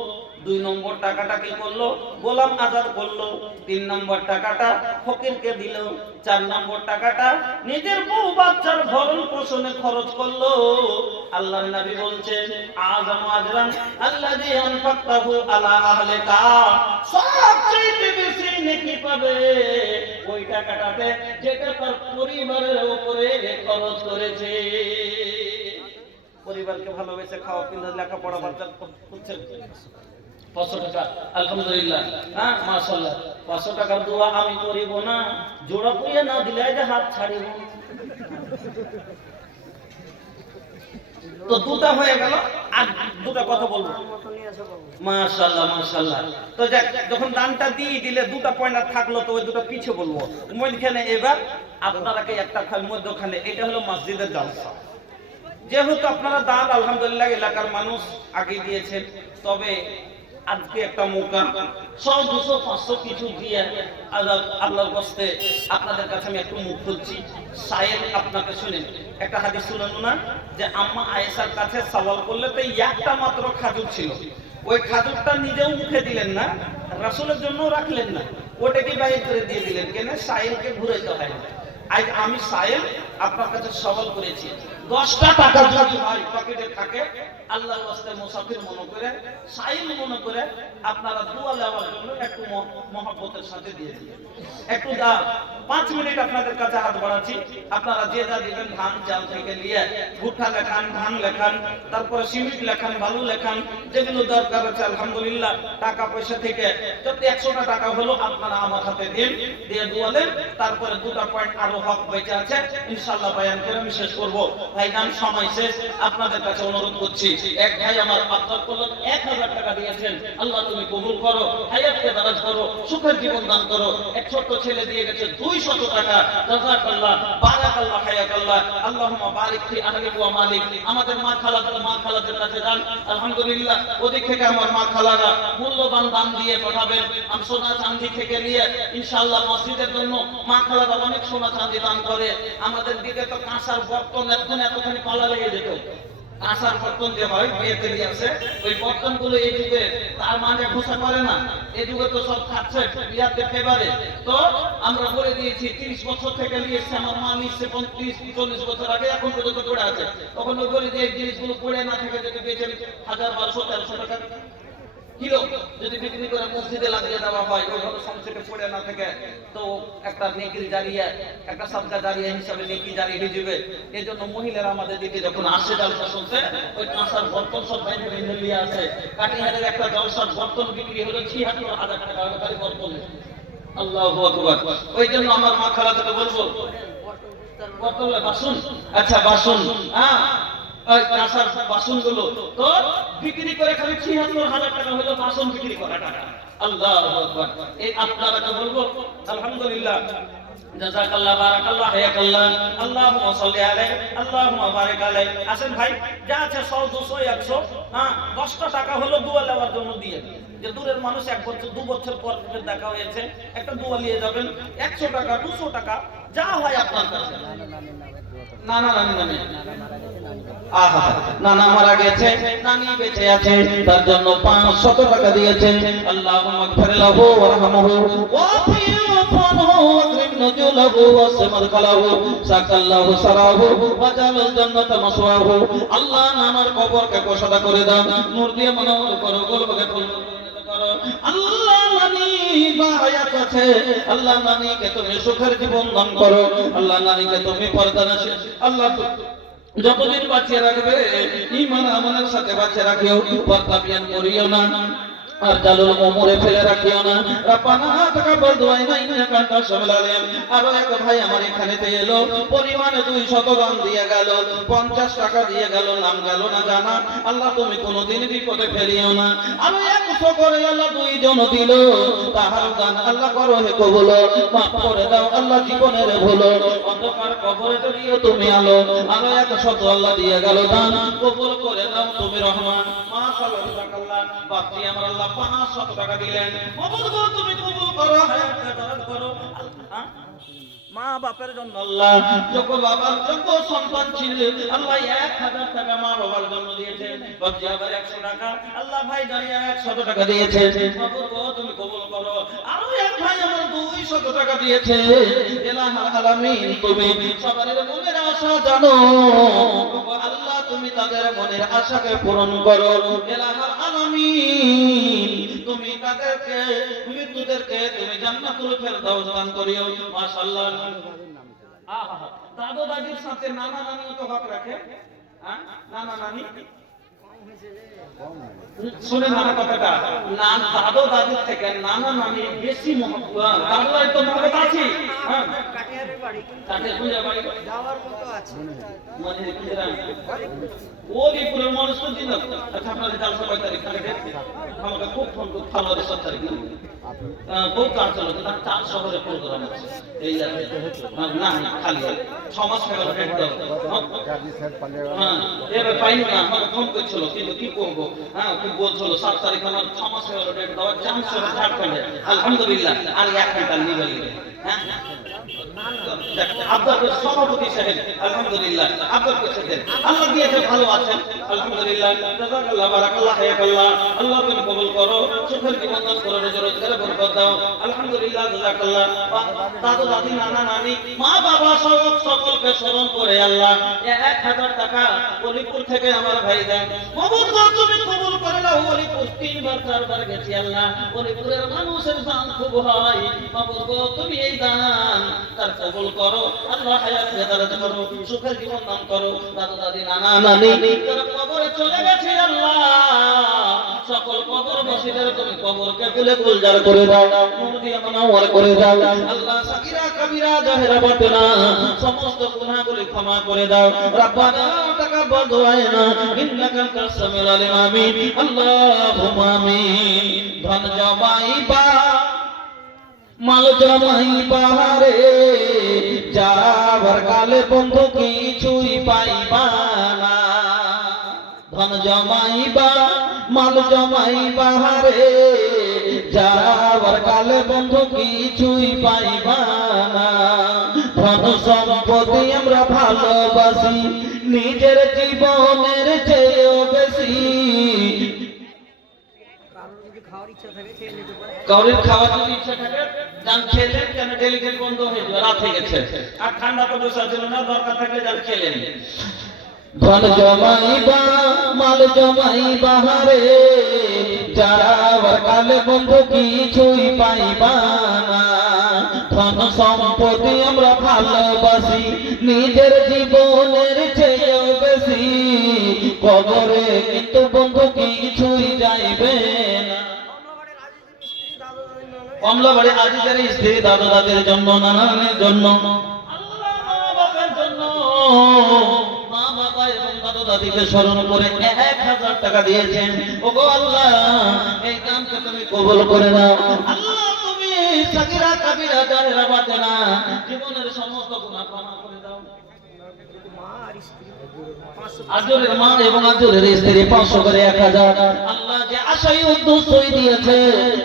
2 নম্বর টাকাটা কি করলো? গোলাম আজাদ করলো। 3 নম্বর টাকাটা ফকিরকে দিল। 4 নম্বর টাকাটা নিজের বউ বাচ্চার ভরণ পোষণে খরচ করলো। আল্লাহর নবী বলছেন, আযামু আজরান আল্লাযী আনফাকতাহু আলা আহলিকা, সবচেয়ে বেশি নেকি পাবে ওই টাকাটাতে যেটা তার পরিবারের উপরে খরচ করেছে। পরিবারকে ভালোবেসে খাওয়া, পিন্ধা, লেখাপড়া বাচ্চা করছেন। 500 টাকা আলহামদুলিল্লাহ, হ্যাঁ মাশাআল্লাহ। 500 টাকার দোয়া আমি করিব না, জোড়া করিয়ে না দিলে যে হাত ছাড়িব। তো 2টা হয়ে গেল, আর 2টা কথা বলবো। মাশাআল্লাহ মাশাআল্লাহ। তো যখন দানটা দিয়ে দিলে 2টা পয়েন্ট থাকলো, তো ওই 2টা পিছে বলবো। মধ্যখানে এবার আপনারাকে একটা মধ্যখানে, এটা হলো মসজিদের জলসা। যেহেতু আপনারা দান আলহামদুলিল্লাহ এলাকার মানুষ আগে দিয়েছেন, তবে আজকে একটা মৌকা 100 200 500 কিছু দিয়ে আল্লাহর কষ্টে আপনাদের কাছে আমি একটু মুখ খুলছি। সায়েল আপনাকে শুনেন, একটা হাদিস শুনানো না যে আম্মা আয়েশার কাছে সওয়াল করলে তো একটা মাত্র খাজুর ছিল, ওই খাজুরটা নিজেও মুখে দিলেন না, রাসূলের জন্য রাখলেন না, ওটাকে বাইরে করে দিয়ে দিলেন, কেন সায়েলকে ঘুরাইতে হয় না। আজ আমি সায়েল আপনার কাছে সওয়াল করেছি, 10টা টাকা যদি হয় পকেটে থাকে, আল্লাহর ওয়াস্তে মুসাফির মনে করে, সাইল মনে করে আপনারা দোয়া নেওয়ার জন্য একটু মহব্বতের সাথে দিয়ে দিন। একটু 5 মিনিট আপনাদের কাছে হাত বাড়াচ্ছি, আপনারা যে যা দিবেন, ধান চাল থেকে নিয়ে ভুট্টা লেখান, ধান লেখান, তারপরে সিমেন্ট লেখান, বালু লেখান, যেগুলো দরকার আছে আলহামদুলিল্লাহ টাকা পয়সা থেকে যদি 100টা টাকা হলো আপনারা আমার হাতে দিন, দিয়ে দোয়া দেন। তারপরে 2টা পয়েন্ট আরো হক বেঁচে আছে, ইনশাআল্লাহ বয়ান করে আমি শেষ করব। ভাই নাম সময় শেষ, আপনাদের কাছে অনুরোধ করছি, এক ভাই আমার আব্দুল কলম 1000 টাকা দিয়েছেন, আল্লাহ তুমি কবুল করো, হায়াতকে দারাজ করো, সুখের জীবন দান করো। এক ছোট্ট ছেলে দিয়ে গেছে 200 টাকা, জাযাকাল্লাহ, বারাকাল্লাহ, হায়াকাল্লাহ, আল্লাহুম্মা বারিক ফি আহলিক ওয়া মালিক। আমাদের মা খালাদের কাছে যান, আলহামদুলিল্লাহ ওদিক থেকে আমার মা খালারা মূল্যবান দান দিয়ে পাঠাবেন। আমি সোনা চাঁদি থেকে নিয়ে ইনশাআল্লাহ মসজিদের জন্য মা খালারা অনেক সোনা চাঁদি দান করে। আমাদের দিকে তো কাঁসার বর্তন এখন এতখানি পালা লেগে যেত, কাঁসার বর্তন যে হয় বিয়েতে আছে, ওই বর্তন গুলো এই যুগে তার মানে ঘোষা করে না, এই যুগে তো সব খাচ্ছে বিয়াতে ফেভারে। তো আমরা বলে দিয়েছি 30 বছর থেকে নিয়ে এসছে, আমার মা নিচ্ছে 35-40 বছর আগে, এখন পর্যন্ত পড়ে আছে। তখন ওই বলে যে এই জিনিসগুলো পড়ে না থেকে যদি বেচে 1000 1200 1300 টাকা কিলো যদি বিক্রি করে মসজিদে লাগিয়ে দেওয়া হয়, ওইভাবে সংসারে পড়ে না থেকে, তো একটা নেকির জারিয়া, একটা সাদকা জারিয়া হিসাবে নেকি জারি হয়ে যাবে। এই জন্য মহিলারা আমাদের দিকে যখন আসে জলসা শুনতে, ওই কাঁসার বর্তন সব বাইরে বেঁধে নিয়ে আসে। কাটিহারের একটা জলসার বর্তন বিক্রি হলো 76,000 টাকা, খালি বর্তনে। আল্লাহু আকবার। ওই জন্য আমার মা খালাদেরকে বলবো, বর্তন বাসন, আচ্ছা বাসন, হ্যাঁ কাঁসার বাসন গুলো তো বিক্রি করে খালি 76,000 টাকা হলো বাসন বিক্রি করা টাকা। আল্লাহু আকবার। এই আপনারা বলবো আলহামদুলিল্লাহ, জাযাকাল্লাহ, বারাকাল্লাহ, হায়াকাল্লাহ, আল্লাহুম্মা সাল্লি আলাইহি, আল্লাহুম্মা বারিক আলাইহি। আসেন ভাই, যা আছে 100 200 100, হ্যাঁ 10টা টাকা হলো দোয়া নেওয়ার জন্য দিয়ে, যে দূরের মানুষ 1 বছর 2 বছর পর দেখা হয়েছে, একটা দোয়া নিয়ে যাবেন। 100 টাকা 200 টাকা যা হয় আপনার কাছে। নানা নানি নামে আহা, নানা মারা গেছে, নানি বেঁচে আছে, তার জন্য 500 টাকা দিয়েছেন। আল্লাহুম্মা গফির লাহু ওয়ারহামহু ওয়াফি'ফানহু ওয়াকরিম নুজুলাহু ওয়াসমাদ কালাহু সাকাল্লাহু সারাহু ওয়াজালাল জান্নাতা মাসওয়াহু। আল্লাহ নানার কবরকে কোষাদা করে দাও, নূর দিয়ে মনোর করো, কলবকে ফুল করো। আল্লাহ নানি বায়াত আছে, আল্লাহ নানিকে তুমি সুখের জীবন দান করো, আল্লাহ নানিকে তুমি পর্দানাশীল, আল্লাহ যতদিন বাঁচিয়ে রাখবে ঈমান আমানের সাথে বাঁচিয়ে রাখিও, পর্দাবিয়ান করিও না, আর জালুল ওমরে ফেলে রাখিও না। রব্বানা তাকাব্বাল দুআইনা ইন্নাকা আনতাস সামিউল আলিম। আর এক ভাই আমার এখানেতে এলো, পরিমাণে 200 দান দিয়ে গেল, 50 টাকা দিয়ে গেল, নাম গেল না জানা। আল্লাহ তুমি কোনোদিন বিপদে ফেলিও না। আর 100 করে আল্লাহ 2 জন দিল, তাহার দান আল্লাহ করো হে কবুল, মাফ করে দাও আল্লাহ জীবনের ভুল, অন্ধকার কবরে দিও তুমি আলো। আর 100 আল্লাহ দিয়ে গেল দান, কবুল করে দাও তুমি রহমান। মাশাআল্লাহ, জাযাকাল্লাহ। বাপজি আমার আল্লাহ 500 টাকা দিলেন, কবুল করো তুমি, কবুল করো, হায়াতকে দারাজ করো। আল্লাহ মা বাপের জন্য আল্লাহ, যখন বাবার যোগ্য সন্তান ছিল আল্লাহ 1000 টাকা মা বাবার জন্য দিয়েছে। বাপজি আবার 100 টাকা, আল্লাহ ভাই দাঁড়িয়ে 100 টাকা দিয়েছে, কবুল করো তুমি, কবুল করো। আরো এক ভাই আমার 200 টাকা দিয়েছে। ইলাহুল আলামিন, তুমি সবার মনের আশা জানো, আল্লাহ তুমি তাদের মনের আশাকে পূরণ করো। ইলাহুল আলামিন, তুমি তাদেরকে, মৃত্যুদেরকে তুমি জান্নাতুল ফেরদাউস দান করিও। মাশাআল্লাহ। আহা, দাদু দাদির সাথে নানা নানিও তো হক রাখে, হ্যাঁ নানা নানি শুনে না কথাটা, দাদু দাদির থেকে নানা নানি বেশি মহব্বত। দাদুই তো মহব্বত আছে, হ্যাঁ কাটিয়ারের বাড়ি, কাটিয়ারের বাড়ি যাওয়ার মতো আছে মানে কিরা ওলিপুরের মানুষ তো জিন্নাত। আচ্ছা আপনাদের 4 তারিখ আমাকে খুব ফোন করতে, আমাদের 7 তারিখ বহুত আচল কিন্তু চার শহরে প্রোগ্রাম আছে এই আছে না খালি 6 মাস হয়ে গেল ডেট দাও হ্যাঁ এবার পাইনি না আমাকে ফোন করছিল কিন্তু কি করব হ্যাঁ কি বলছিল 7 তারিখ আমার 6 মাস হয়ে গেল ডেট দাও চান্স হবে ঝাড়খণ্ডে আলহামদুলিল্লাহ আর এক ঘন্টা নিবে হ্যাঁ আপনার সভাপতি সাহেব আলহামদুলিল্লাহ আপনার কাছে দেন আল্লাহ দিয়েছে ভালো আছেন আলহামদুলিল্লাহ জাযাকাল্লাহ বারাকাল্লাহ হায়াকাল্লাহ আল্লাহ তুমি কবুল করো সুখের জীবন দান করো রোজগারে বরকত দাও আলহামদুলিল্লাহ জাযাকাল্লাহ দাদু দাদি নানা নানি মা বাবা সকলকে স্মরণ করে আল্লাহ 1000 টাকা অলিপুর থেকে আমার ভাই দেন কবুল করো তুমি কবুল করে নাও অলিপুর 3 বার 4 বার গেছি আল্লাহ অলিপুরের মানুষের দান খুব হয় কবুল করো তুমি এই দান তার কবুল করো আল্লাহ হায়াত দারাজ করো সুখের জীবন দান করো দাদু দাদি নানা নানি যারা কবরে চলে গেছে আল্লাহ সকল কবর মসজিদের তুমি কবরকে তুলে গুলজার করে দাও নূর দিয়ে মুনাওয়ার করে দাও আল্লাহ সাকিরা কবিরা জাহেরা বাতিনা সমস্ত গুনাহগুলি ক্ষমা করে দাও রব্বানা তাকাব্বাল দুআনা ইন্নাকা আনতাস সামিউল আলিম আমিন আল্লাহুম্মা আমিন ধন জমাইবা মাল জমাই বাহারে যাবার কালে বন্ধু কিছুই পাইবা না ধন জমাইবা মাল জমাই বাহারে যাবার কালে বন্ধু কিছুই পাইবা না ধন সম্পত্তি আমরা ভালোবাসি নিজের জীবনের চেয়েও বেশি কাউরির খাওয়ার যদি ইচ্ছা থাকে যান খেলেন কেন ডেলি খেল বন্ধ হয়ে যাবে রাত হয়ে গেছে আর ঠান্ডা তো বসা ছিল না দরকার থাকলে যান খেলেন ধন জমাইবা মাল জমাইবা হারে যাবার কালে বন্ধু কিছুই পাইবা না ধন সম্পত্তি আমরা ভালোবাসি নিজের জীবনের চেয়েও বেশি কবরে কিন্তু বন্ধু কিছুই যাইবে না কমলাবাড়ি আজিজের স্ত্রী দাদু দাদের জন্য নানানের জন্য আল্লাহ মা বাবার জন্য মা বাবা এবং দাদু দাদিকে স্মরণ করে 1000 টাকা দিয়েছেন ওগো আল্লাহ এই দানকে তুমি কবুল করে নাও আল্লাহ তুমি সাগীরা কাবীরা জাহেরা বাতিনা জীবনের সমস্ত গুনাহ ক্ষমা করে দাও আজরের মা এবং আজরের স্ত্রী 500 করে 1000 আল্লাহ যে আশাই উদ্দেশ্যই দিয়েছে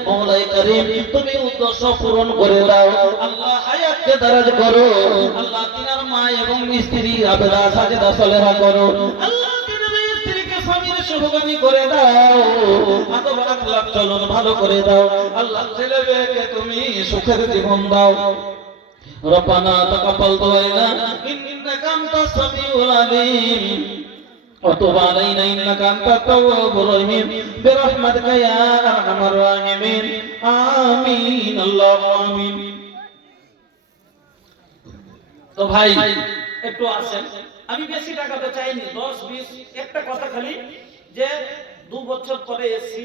মওলাই করিম তুমি উদ্দেশ্য পূরণ করে দাও আল্লাহ হায়াতকে দারাজ করো আল্লাহ তিনার মা এবং স্ত্রী আবেদা সাজেদা সলেহা করো আল্লাহ তিনার স্ত্রীকে স্বামীর শুভগামী করে দাও আদব আখলাক চলন ভালো করে দাও আল্লাহ ছেলে মেয়েকে তুমি সুখের জীবন দাও রব্বানা তাকাব্বাল দুআনা ইন্নাকা আনতাস সামিউল আলিম وتب علينا إنك أنت التواب الرحيم برحمتك يا أرحم الراحمين آمين اللهم آمين তো ভাই একটু আসেন আমি বেশি টাকা তো চাইনি 10-20 একটা কথা খালি যে 2 বছর পরে এসেছি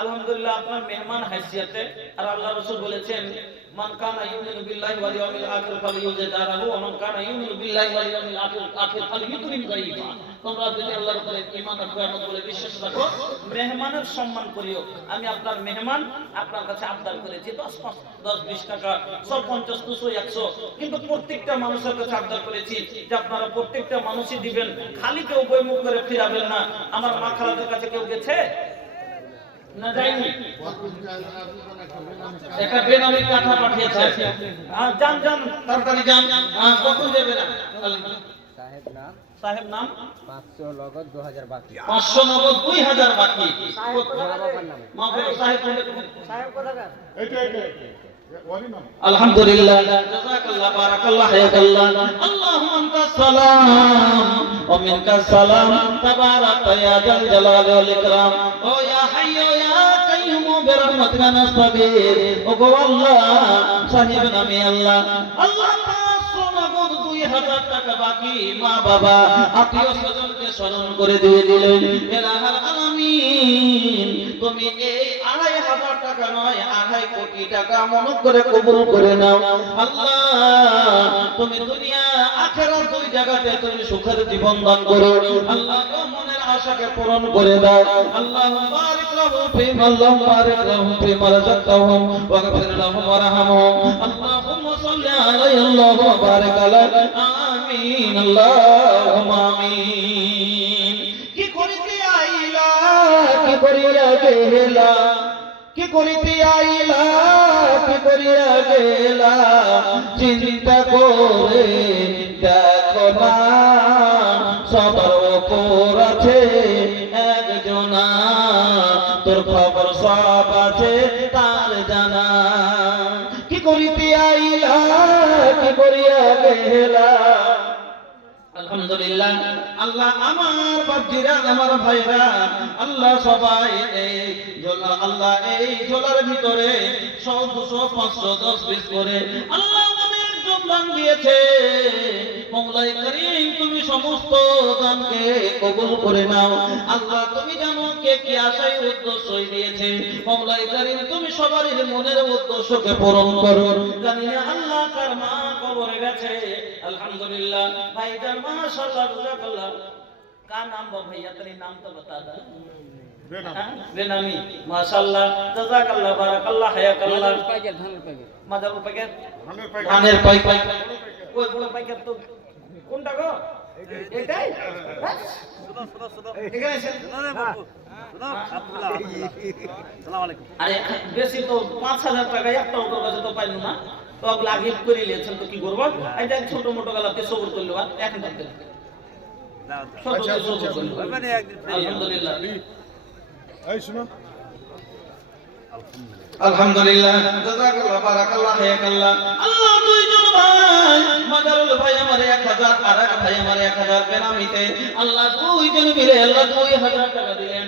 আলহামদুলিল্লাহ আপনার মেহমান হাইসিয়াতে আর আল্লাহ রাসূল বলেছেন মান কানা ইউমিনু বিল্লাহি ওয়াল ইয়াউমিল আখির ফালিউজিদাহু ওয়া মান কানা ইউমিনু বিল্লাহি ওয়াল ইয়াউমিল আখির ফালিয়ুকরিম গায়বা তোমরা যদি আল্লাহর উপরে ঈমান আর কিয়ামত বলে বিশ্বাস রাখো মেহমানের সম্মান করিও আমি আপনার মেহমান আপনার কাছে আবদার করেছি 10-20 টাকা 150 200 100 কিন্তু প্রত্যেকটা মানুষের কাছে আবদার করেছি যে আপনারা প্রত্যেকটা মানুষই দিবেন খালি কেউ বইমুখ করে ফিরাবেন না আমার মা খালাদের কাছে কেউ গেছে না যায়নি একটা বেনামি কাঠা পাঠিয়েছে যান যান তাড়াতাড়ি যান কখন দেবে না সাহেব নাম 500 নগদ 2000 বাকি 500 নগদ 2000 বাকি মা বলো সাহেব কোথাকার এটা ওয়ারি নাম আলহামদুলিল্লাহ জাযাকাল্লাহ বারাকাল্লাহ হায়াকাল্লাহ আল্লাহুম্মা আনতাস সালাম ওয়া মিনকাস সালাম তাবারাকা ইয়া জাল জালালি ওয়াল ইকরাম ও ইয়া হাইয়ু ইয়া কাইয়ুম বিরহমাতিকা নাস্তাগীর ও গো আল্লাহ সাহেব নামে আল্লাহ আল্লাহ 500 নগদ 2000 টাকা বাকি মা বাবা আত্মীয় স্বজনকে স্মরণ করে দিয়ে দিলেন ইলাহাল আলামিন তুমি এই 2500 টাকা নয় 2.5 কোটি টাকা মন করে কবুল করে নাও আল্লাহ তুমি দুনিয়া আখিরাত দুই জায়গাতে তুমি সুখের জীবন দান করো আল্লাহ মনের আশাকে পূরণ করে দাও আল্লাহ বারিক لهم فيما لم بارك لهم فيما رزقتهم واغفر لهم وارحمهم اللهم صل عليه اللهم بارك عليه آمين اللهم آمين কি করিতে আইলা কি করিয়া গেলা কি করিতে আইলা কি করিয়া গেলা চিন্তা করে দেখো না সবার উপর আছে একজনা তোর খবর সব আছে তার জানা কি করিতে আইলা কি করিয়া গেলা আলহামদুলিল্লাহ আল্লাহ আমার বাপজিরা আমার ভাইরা আল্লাহ সবাই এই আল্লাহ এই ঝোলার ভিতরে 100 200 500 10 পিস করে আল্লাহ অনেক যোগদান দিয়েছে মওলাই করিম তুমি সমস্ত দানকে কবুল করে নাও আল্লাহ তুমি জানো কে কি আশায় উদ্দেশ্যই দিয়েছে মওলাই করিম তুমি সবার মনের উদ্দেশ্যকে পূরণ করো জানি না আল্লাহ কার মা কবরে গেছে अल्हम्दुलिल्लाह भाईजान माशाल्लाह জাযাকাল্লাহ का नाम बा भैया तेरी नाम तो बता दा बेनामी माशाल्लाह জাযাকাল্লাহ বারাকাল্লাহ হায়াকাল্লাহ মাদার প্যাকেট ধানের প্যাকেট ওই বড় প্যাকেট তো কোনটা গো এটাই এখানে এসে আসসালামু আলাইকুম আরে বেশি তো 5000 টাকা একটা ওর কাছে তো পাইলো না তো আগে করে নিয়েছেন তো কি করব এটা ছোট মোটো গলাতে সবর করলো এখন থাকতে আলহামদুলিল্লাহ এই শুনো আলহামদুলিল্লাহ জাযাকাল্লাহ বারাকাল্লাহ হায়াকাল্লাহ আল্লাহ দুইজন ভাই মাদারুল ভাই আমার 1000 আর এক ভাই আমার 1000 বেনামিতে আল্লাহ দুইজন মিলে আল্লাহ 2000 টাকা দিলেন